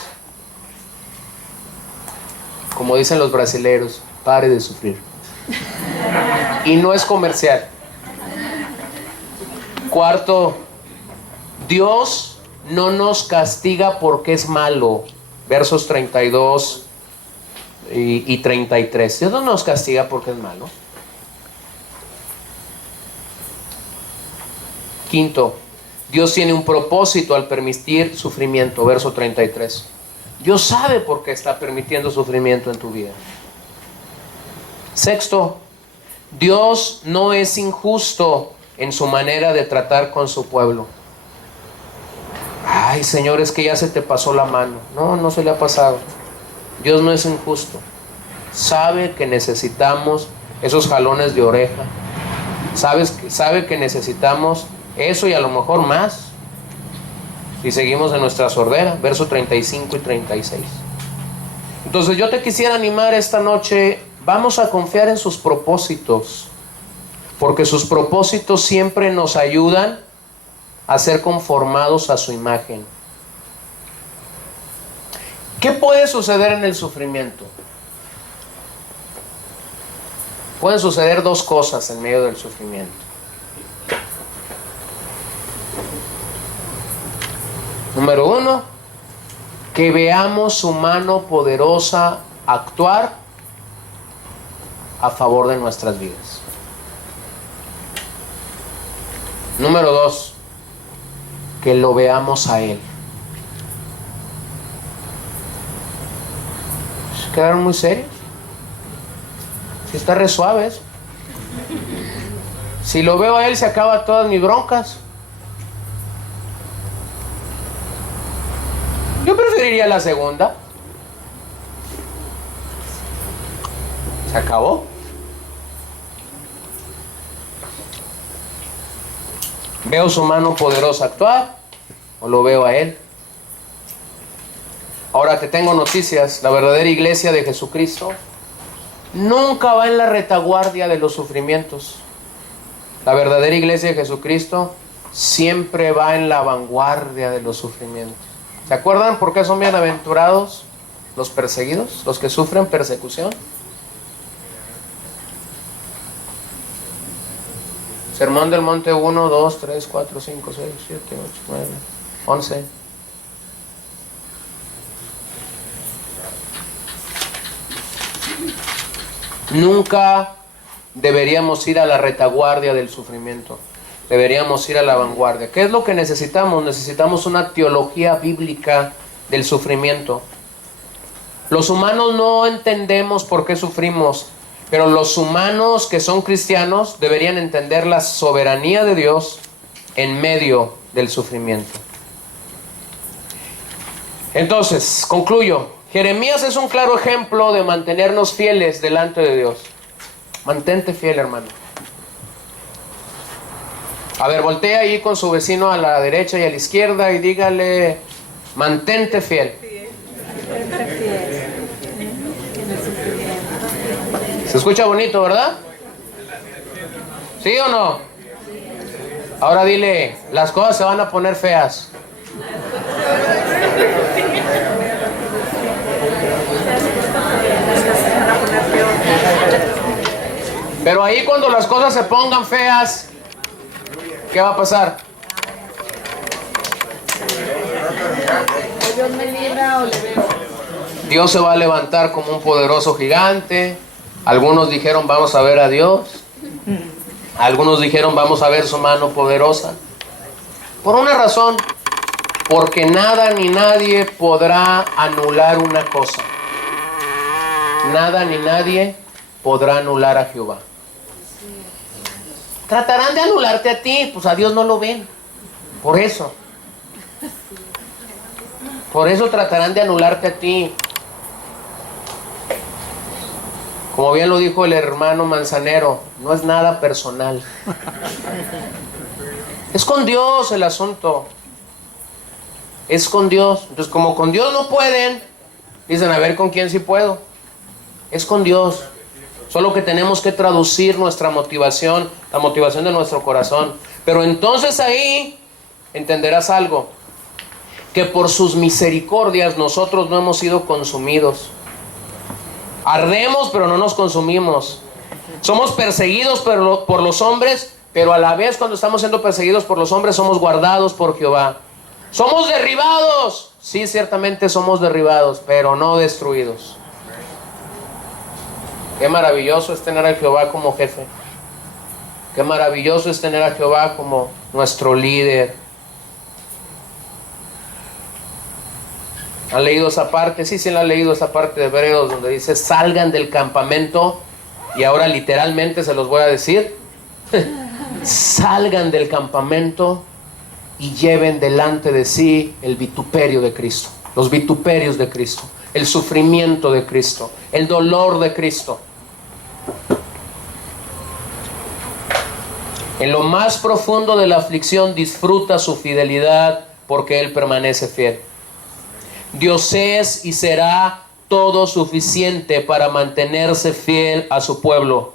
Como dicen los brasileros, pare de sufrir. Y no es comercial. Cuarto, Dios no nos castiga porque es malo. Versos 32 y 33. Dios no nos castiga porque es malo. Quinto, Dios tiene un propósito al permitir sufrimiento. Verso 33. Dios sabe por qué está permitiendo sufrimiento en tu vida. Sexto, Dios no es injusto en su manera de tratar con su pueblo. Ay, Señor, es que ya se te pasó la mano. No, no se le ha pasado. Dios no es injusto. Sabe que necesitamos esos jalones de oreja. Sabe que necesitamos eso y a lo mejor más. Si seguimos en nuestra sordera, verso 35 y 36. Entonces yo te quisiera animar esta noche. Vamos a confiar en sus propósitos, porque sus propósitos siempre nos ayudan a ser conformados a su imagen. ¿Qué puede suceder en el sufrimiento? Pueden suceder 2 cosas en medio del sufrimiento. Número 1, que veamos su mano poderosa actuar a favor de nuestras vidas. Número 2, que lo veamos a Él. ¿Quedaron muy serios? Si está re suave eso. Si lo veo a Él, se acaban todas mis broncas. Yo preferiría la segunda. ¿Se acabó? ¿Veo su mano poderosa actuar o lo veo a Él? Ahora te tengo noticias. La verdadera iglesia de Jesucristo nunca va en la retaguardia de los sufrimientos. La verdadera iglesia de Jesucristo siempre va en la vanguardia de los sufrimientos. ¿Se acuerdan por qué son bienaventurados los perseguidos, los que sufren persecución? Sermón del Monte 1, 2, 3, 4, 5, 6, 7, 8, 9, 11. Nunca deberíamos ir a la retaguardia del sufrimiento. Deberíamos ir a la vanguardia. ¿Qué es lo que necesitamos? Necesitamos una teología bíblica del sufrimiento. Los humanos no entendemos por qué sufrimos, pero los humanos que son cristianos deberían entender la soberanía de Dios en medio del sufrimiento. Entonces, concluyo. Jeremías es un claro ejemplo de mantenernos fieles delante de Dios. Mantente fiel, hermano. A ver, voltea ahí con su vecino a la derecha y a la izquierda y dígale, mantente fiel. Se escucha bonito, ¿verdad? ¿Sí o no? Ahora dile, las cosas se van a poner feas. Pero ahí cuando las cosas se pongan feas, ¿qué va a pasar? Dios me libra o le veo. Dios se va a levantar como un poderoso gigante. Algunos dijeron vamos a ver a Dios. Algunos dijeron vamos a ver su mano poderosa. Por una razón, porque nada ni nadie podrá anular una cosa. Nada ni nadie podrá anular a Jehová. Tratarán de anularte a ti, pues a Dios no lo ven. Por eso tratarán de anularte a ti. Como bien lo dijo el hermano Manzanero, no es nada personal. Es con Dios el asunto. Es con Dios. Entonces, como con Dios no pueden, dicen, a ver con quién sí puedo. Es con Dios. Solo que tenemos que traducir nuestra motivación, la motivación de nuestro corazón. Pero entonces ahí entenderás algo. Que por sus misericordias nosotros no hemos sido consumidos. Ardemos, pero no nos consumimos. Somos perseguidos por los hombres, pero a la vez cuando estamos siendo perseguidos por los hombres somos guardados por Jehová. Somos derribados. Sí, ciertamente somos derribados, pero no destruidos. Qué maravilloso es tener a Jehová como jefe. Qué maravilloso es tener a Jehová como nuestro líder. ¿Han leído esa parte? Sí, la han leído esa parte de Hebreos donde dice salgan del campamento. Y ahora literalmente se los voy a decir. Salgan del campamento y lleven delante de sí el vituperio de Cristo. Los vituperios de Cristo. El sufrimiento de Cristo. El dolor de Cristo. En lo más profundo de la aflicción disfruta su fidelidad porque Él permanece fiel. Dios es y será todo suficiente para mantenerse fiel a su pueblo.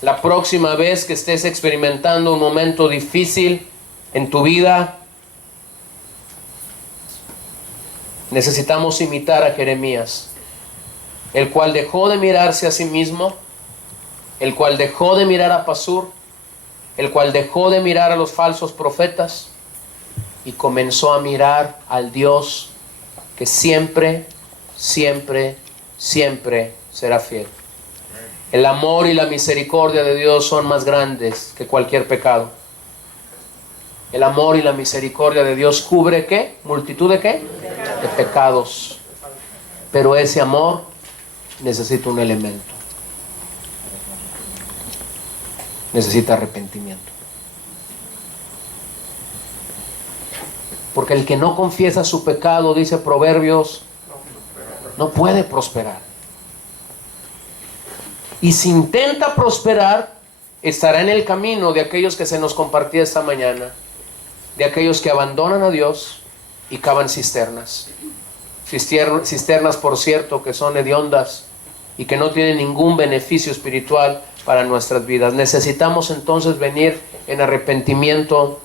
La próxima vez que estés experimentando un momento difícil en tu vida, necesitamos imitar a Jeremías, el cual dejó de mirarse a sí mismo, el cual dejó de mirar a Pasur, el cual dejó de mirar a los falsos profetas y comenzó a mirar al Dios que siempre, siempre, siempre será fiel. El amor y la misericordia de Dios son más grandes que cualquier pecado. El amor y la misericordia de Dios cubre ¿qué? ¿Multitud de qué? De pecados. Pero ese amor necesita un elemento. Necesita arrepentimiento. Porque el que no confiesa su pecado, dice Proverbios, no puede prosperar. Y si intenta prosperar, estará en el camino de aquellos que se nos compartía esta mañana, de aquellos que abandonan a Dios y cavan cisternas. Cisternas, por cierto, que son hediondas y que no tienen ningún beneficio espiritual para nuestras vidas. Necesitamos entonces venir en arrepentimiento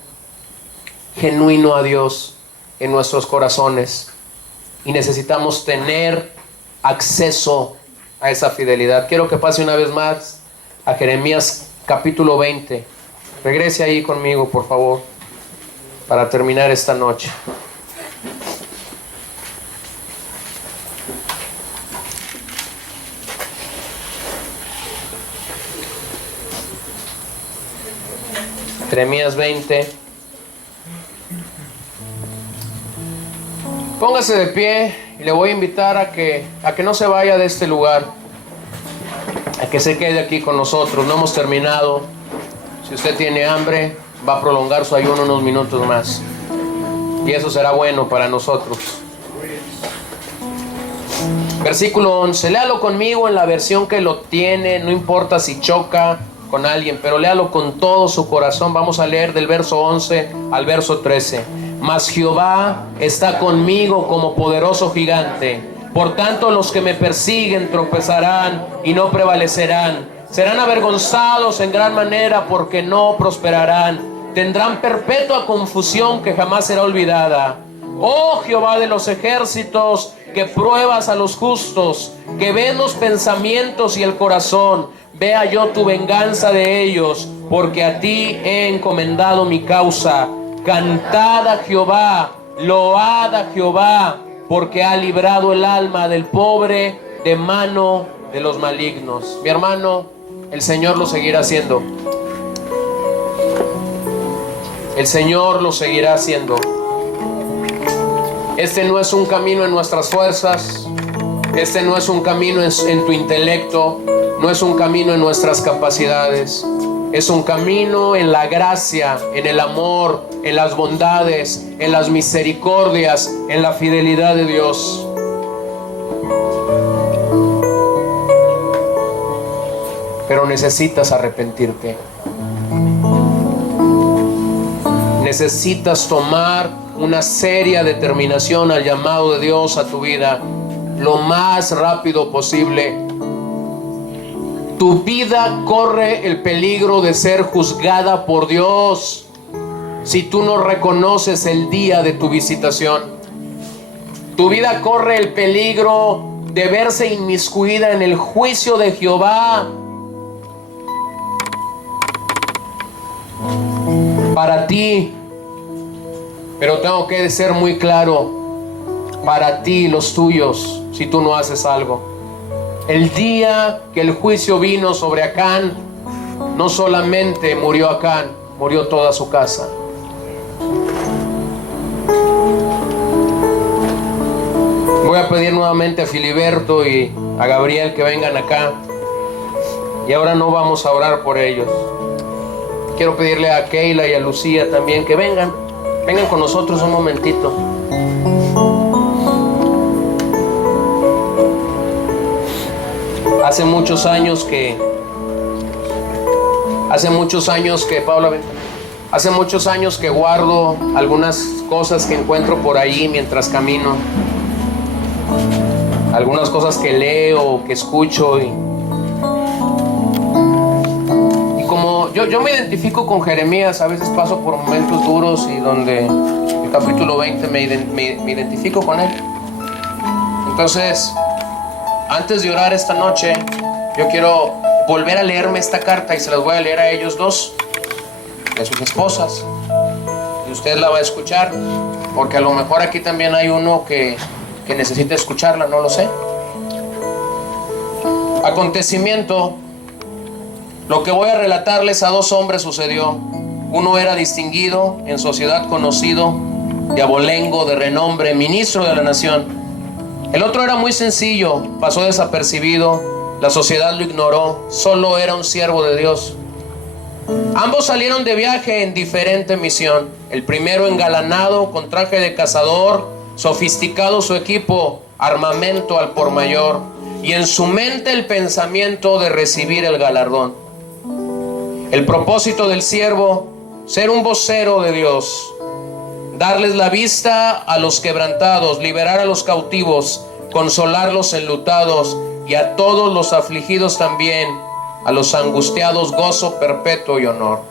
genuino a Dios en nuestros corazones y necesitamos tener acceso a esa fidelidad. Quiero que pase una vez más a Jeremías capítulo 20. Regrese ahí conmigo, por favor, para terminar esta noche. Jeremías 20. Póngase de pie y le voy a invitar a que no se vaya de este lugar, a que se quede aquí con nosotros. No hemos terminado. Si usted tiene hambre, va a prolongar su ayuno unos minutos más. y eso será bueno para nosotros. Versículo 11, léalo conmigo en la versión que lo tiene, no importa si choca con alguien, pero léalo con todo su corazón. Vamos a leer del verso 11 al verso 13. Mas Jehová está conmigo como poderoso gigante. Por tanto, los que me persiguen tropezarán y no prevalecerán. Serán avergonzados en gran manera porque no prosperarán. Tendrán perpetua confusión que jamás será olvidada. Oh Jehová de los ejércitos, que pruebas a los justos, que ves los pensamientos y el corazón, vea yo tu venganza de ellos, porque a ti he encomendado mi causa. Cantad a Jehová, load a Jehová, porque ha librado el alma del pobre de mano de los malignos. Mi hermano, el Señor lo seguirá haciendo. El Señor lo seguirá haciendo. Este no es un camino en nuestras fuerzas. Este no es un camino en tu intelecto. No es un camino en nuestras capacidades. Es un camino en la gracia, en el amor, en las bondades, en las misericordias, en la fidelidad de Dios. Pero necesitas arrepentirte. Necesitas tomar una seria determinación al llamado de Dios a tu vida lo más rápido posible. Tu vida corre el peligro de ser juzgada por Dios si tú no reconoces el día de tu visitación. Tu vida corre el peligro de verse inmiscuida en el juicio de Jehová. Para ti, pero tengo que ser muy claro, para ti, los tuyos, si tú no haces algo. El día que el juicio vino sobre Acán, no solamente murió Acán, murió toda su casa. Voy a pedir nuevamente a Filiberto y a Gabriel que vengan acá. Y ahora no vamos a orar por ellos. Quiero pedirle a Keila y a Lucía también que vengan. Vengan con nosotros un momentito. Hace muchos años que guardo algunas cosas que encuentro por ahí mientras camino. Algunas cosas que leo, que escucho y como yo me identifico con Jeremías, a veces paso por momentos duros y donde el capítulo 20 me identifico con él. Entonces, antes de orar esta noche, yo quiero volver a leerme esta carta y se las voy a leer a ellos dos, de sus esposas. Y usted la va a escuchar, porque a lo mejor aquí también hay uno que necesita escucharla, no lo sé. Acontecimiento. Lo que voy a relatarles a dos hombres sucedió. Uno era distinguido, en sociedad conocido, de abolengo, de renombre, ministro de la nación. El otro era muy sencillo, pasó desapercibido, la sociedad lo ignoró, solo era un siervo de Dios. Ambos salieron de viaje en diferente misión. El primero engalanado, con traje de cazador, sofisticado su equipo, armamento al por mayor, y en su mente el pensamiento de recibir el galardón. El propósito del siervo, ser un vocero de Dios, darles la vista a los quebrantados, liberar a los cautivos, consolar los enlutados y a todos los afligidos también, a los angustiados gozo perpetuo y honor.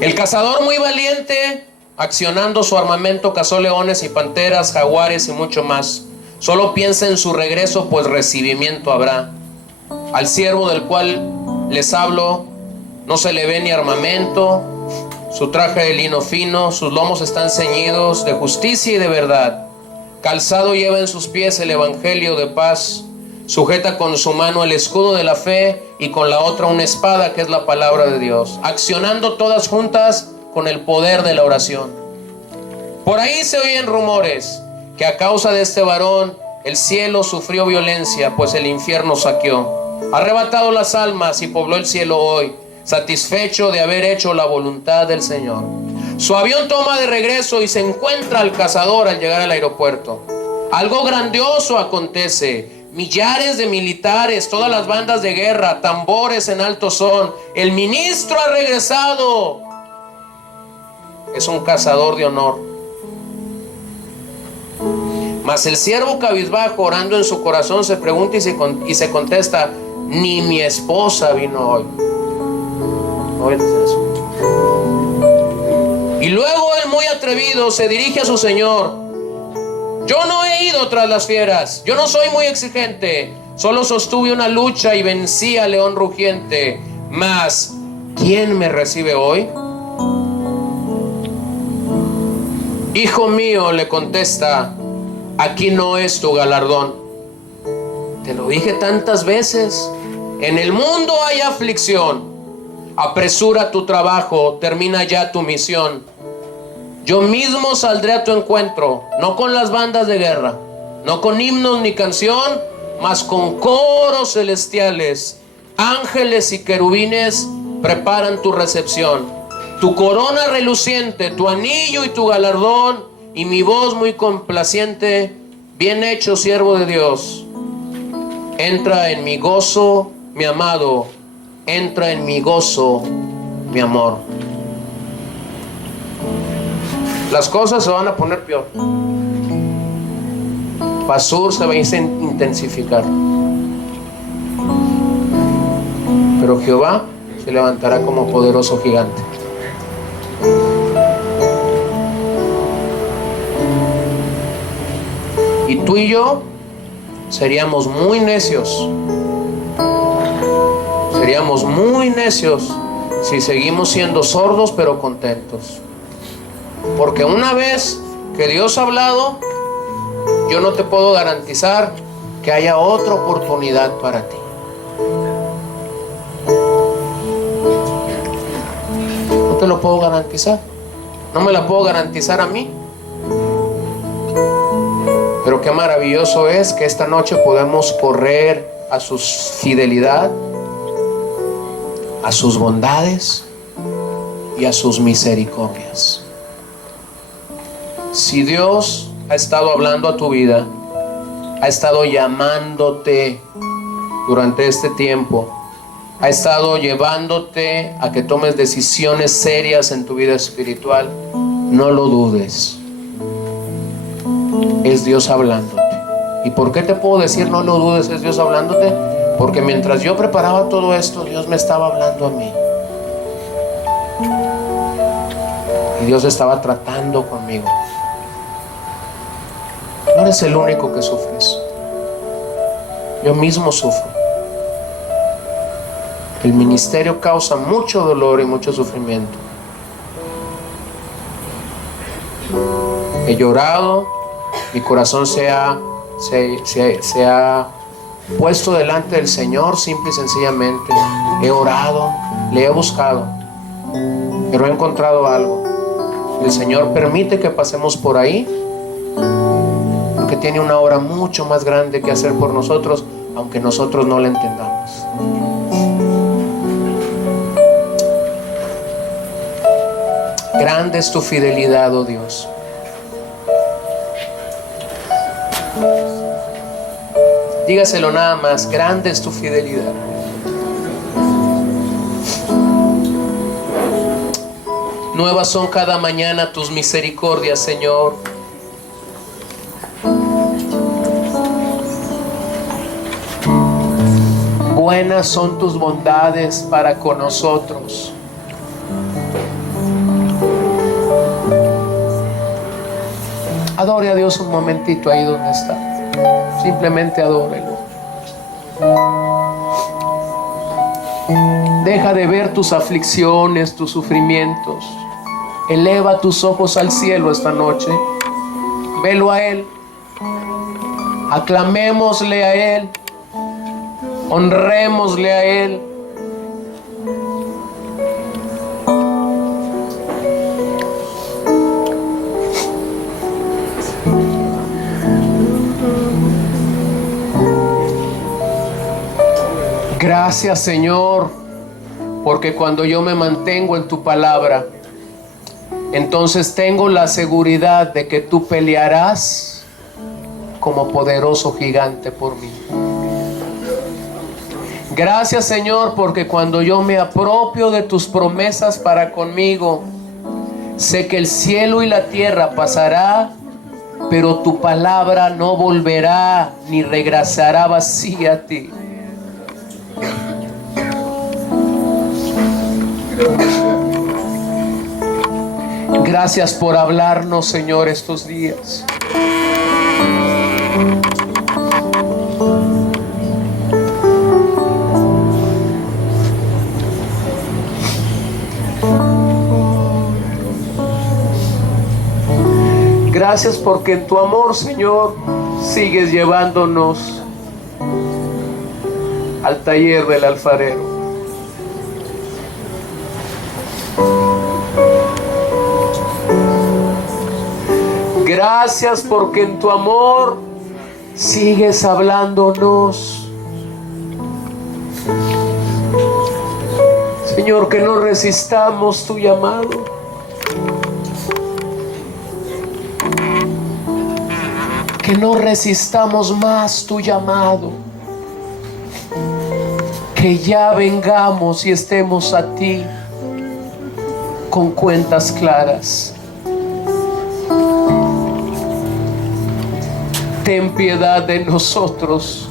El cazador muy valiente, accionando su armamento, cazó leones y panteras, jaguares y mucho más. Solo piensa en su regreso, pues recibimiento habrá. Al siervo del cual les hablo, no se le ve ni armamento, su traje de lino fino, sus lomos están ceñidos de justicia y de verdad. Calzado lleva en sus pies el evangelio de paz, sujeta con su mano el escudo de la fe y con la otra una espada que es la palabra de Dios, accionando todas juntas con el poder de la oración. Por ahí se oyen rumores que a causa de este varón el cielo sufrió violencia, pues el infierno saqueó. Arrebatado las almas y pobló el cielo hoy, satisfecho de haber hecho la voluntad del Señor. Su avión toma de regreso y se encuentra al cazador al llegar al aeropuerto. Algo grandioso acontece. Millares de militares, todas las bandas de guerra, tambores en alto son. El ministro ha regresado. Es un cazador de honor. Mas el siervo cabizbajo, orando en su corazón, se pregunta y se contesta: ni mi esposa vino hoy. ¿No oyes eso? Y luego él, muy atrevido, se dirige a su señor: yo no he ido tras las fieras, yo no soy muy exigente, solo sostuve una lucha y vencí al león rugiente. Mas ¿quién me recibe hoy? Hijo mío, le contesta, aquí no es tu galardón. Te lo dije tantas veces, en el mundo hay aflicción. Apresura tu trabajo, termina ya tu misión. Yo mismo saldré a tu encuentro, no con las bandas de guerra, no con himnos ni canción, mas con coros celestiales. Ángeles y querubines preparan tu recepción. Tu corona reluciente, tu anillo y tu galardón, y mi voz muy complaciente: bien hecho, siervo de Dios. Entra en mi gozo, mi amado. Entra en mi gozo, mi amor. Las cosas se van a poner peor. Pasur se va a intensificar. Pero Jehová se levantará como poderoso gigante. Y tú y yo seríamos muy necios. Seríamos muy necios si seguimos siendo sordos pero contentos. Porque una vez que Dios ha hablado, yo no te puedo garantizar que haya otra oportunidad para ti. No te lo puedo garantizar. No me la puedo garantizar a mí. Pero qué maravilloso es que esta noche podemos correr a su fidelidad, a sus bondades y a sus misericordias. Si Dios ha estado hablando a tu vida, ha estado llamándote durante este tiempo, ha estado llevándote a que tomes decisiones serias en tu vida espiritual, no lo dudes. Es Dios hablándote. ¿Y por qué te puedo decir no lo dudes? Es Dios hablándote. Porque mientras yo preparaba todo esto, Dios me estaba hablando a mí. Y Dios estaba tratando conmigo. No eres el único que sufres. Yo mismo sufro. El ministerio causa mucho dolor y mucho sufrimiento. He llorado, mi corazón se ha puesto delante del Señor simple y sencillamente. He orado, le he buscado, pero he encontrado algo. El Señor permite que pasemos por ahí porque tiene una obra mucho más grande que hacer por nosotros, aunque nosotros no la entendamos. Grande es tu fidelidad, oh Dios. Dígaselo nada más: grande es tu fidelidad. Nuevas son cada mañana tus misericordias, Señor. Buenas son tus bondades para con nosotros. Adore a Dios un momentito ahí donde está. Simplemente adórelo. Deja de ver tus aflicciones, tus sufrimientos. Eleva tus ojos al cielo esta noche. Velo a Él. Aclamémosle a Él. Honrémosle a Él. Gracias, Señor, porque cuando yo me mantengo en tu palabra, entonces tengo la seguridad de que tú pelearás como poderoso gigante por mí. Gracias, Señor, porque cuando yo me apropio de tus promesas para conmigo, sé que el cielo y la tierra pasará, pero tu palabra no volverá ni regresará vacía a ti. Gracias por hablarnos, Señor, estos días. Gracias porque en tu amor, Señor, sigues llevándonos al taller del alfarero. Gracias porque en tu amor sigues hablándonos. Señor, que no resistamos tu llamado. Que no resistamos más tu llamado. Que ya vengamos y estemos a ti con cuentas claras. Ten piedad de nosotros,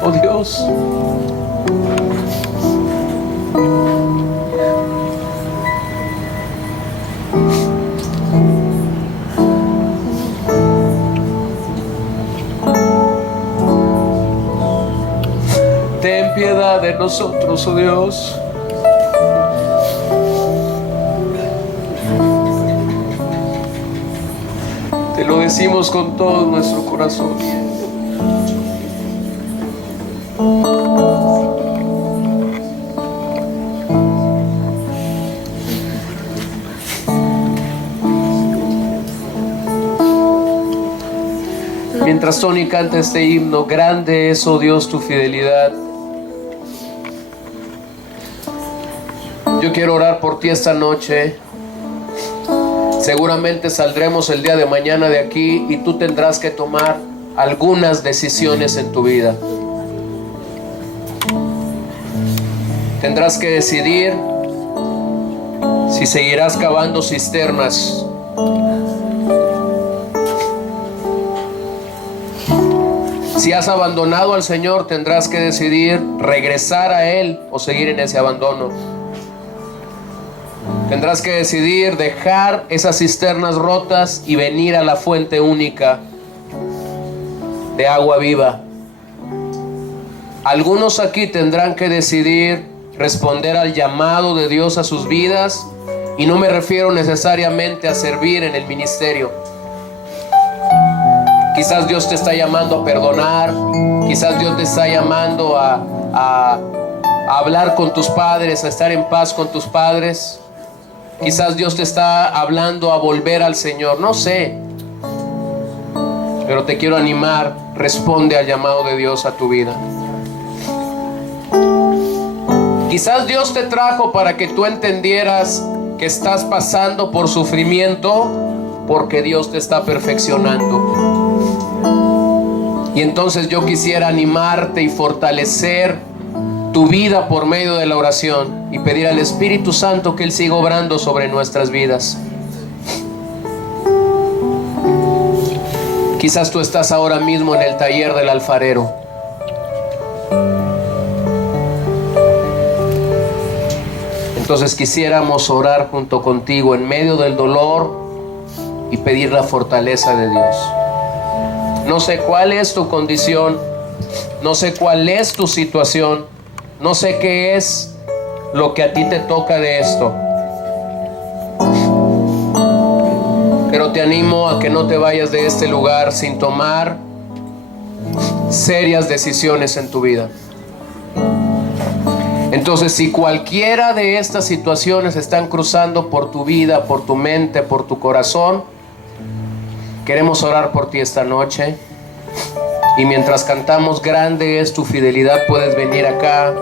oh Dios. Ten piedad de nosotros, oh Dios. Te lo decimos con todo nuestro corazón. Mientras Tony canta este himno, grande es, oh Dios, tu fidelidad. Yo quiero orar por ti esta noche. Seguramente saldremos el día de mañana de aquí y tú tendrás que tomar algunas decisiones en tu vida. Tendrás que decidir si seguirás cavando cisternas. Si has abandonado al Señor, tendrás que decidir regresar a Él o seguir en ese abandono. Tendrás que decidir dejar esas cisternas rotas y venir a la fuente única de agua viva. Algunos aquí tendrán que decidir responder al llamado de Dios a sus vidas, y no me refiero necesariamente a servir en el ministerio. Quizás Dios te está llamando a perdonar, quizás Dios te está llamando a hablar con tus padres, a estar en paz con tus padres. Quizás Dios te está hablando a volver al Señor, no sé. Pero te quiero animar, responde al llamado de Dios a tu vida. Quizás Dios te trajo para que tú entendieras que estás pasando por sufrimiento porque Dios te está perfeccionando. Y entonces yo quisiera animarte y fortalecer tu vida por medio de la oración y pedir al Espíritu Santo que Él siga obrando sobre nuestras vidas. Quizás tú estás ahora mismo en el taller del alfarero. Entonces quisiéramos orar junto contigo en medio del dolor y pedir la fortaleza de Dios. No sé cuál es tu condición, no sé cuál es tu situación, no sé qué es lo que a ti te toca de esto, pero te animo a que no te vayas de este lugar sin tomar serias decisiones en tu vida. Entonces, si cualquiera de estas situaciones están cruzando por tu vida, por tu mente, por tu corazón, queremos orar por ti esta noche. Y mientras cantamos grande es tu fidelidad, puedes venir acá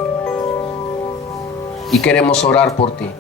y queremos orar por ti.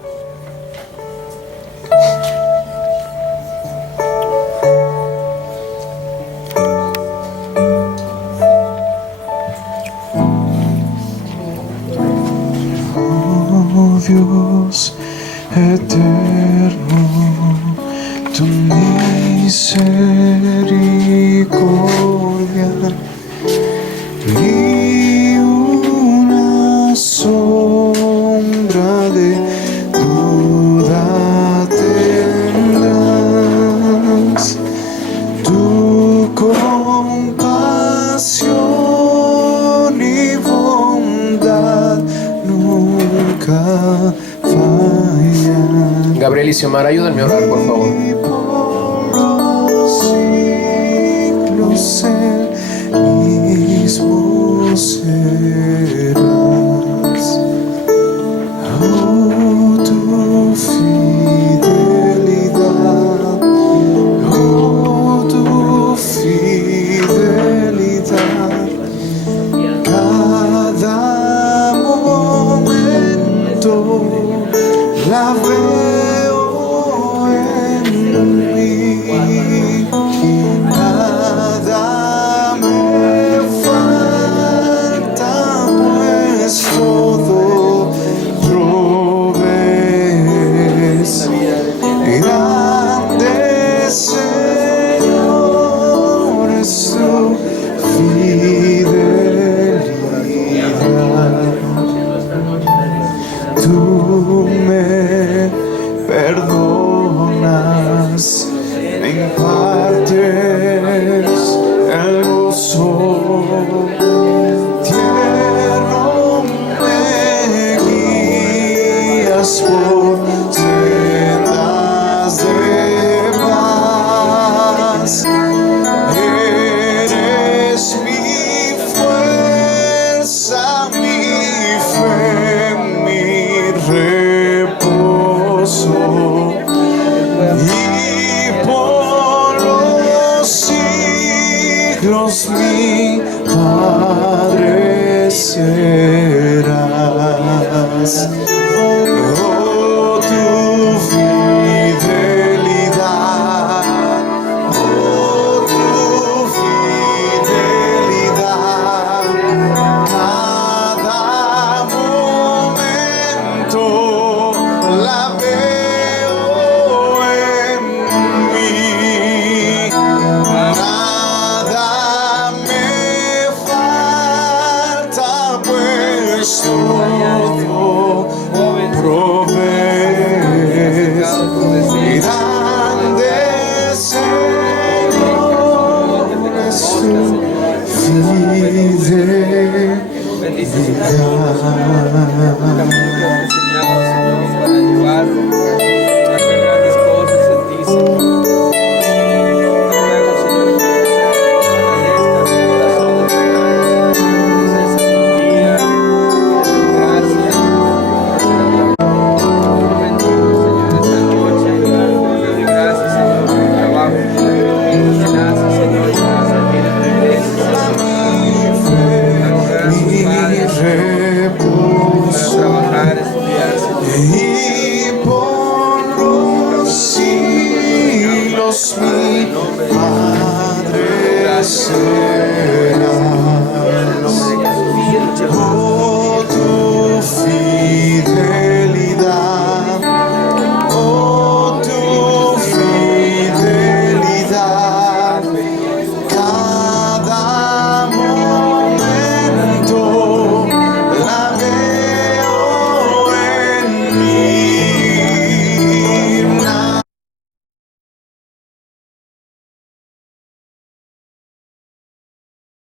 y Xiomara, ayúdenme a orar, por favor. Siglos el mismo serás. Oh, tu fidelidad, oh, tu fidelidad, cada momento la veo en mí. Nada me falta, pues todo provees. Grande Señor es tu fidelidad. Tú me perdonas, me impartes el gozo, tierno me guías por sendas de paz. Eres mi fuerza, mi fe, mi reposo, y por los siglos mi Padre serás.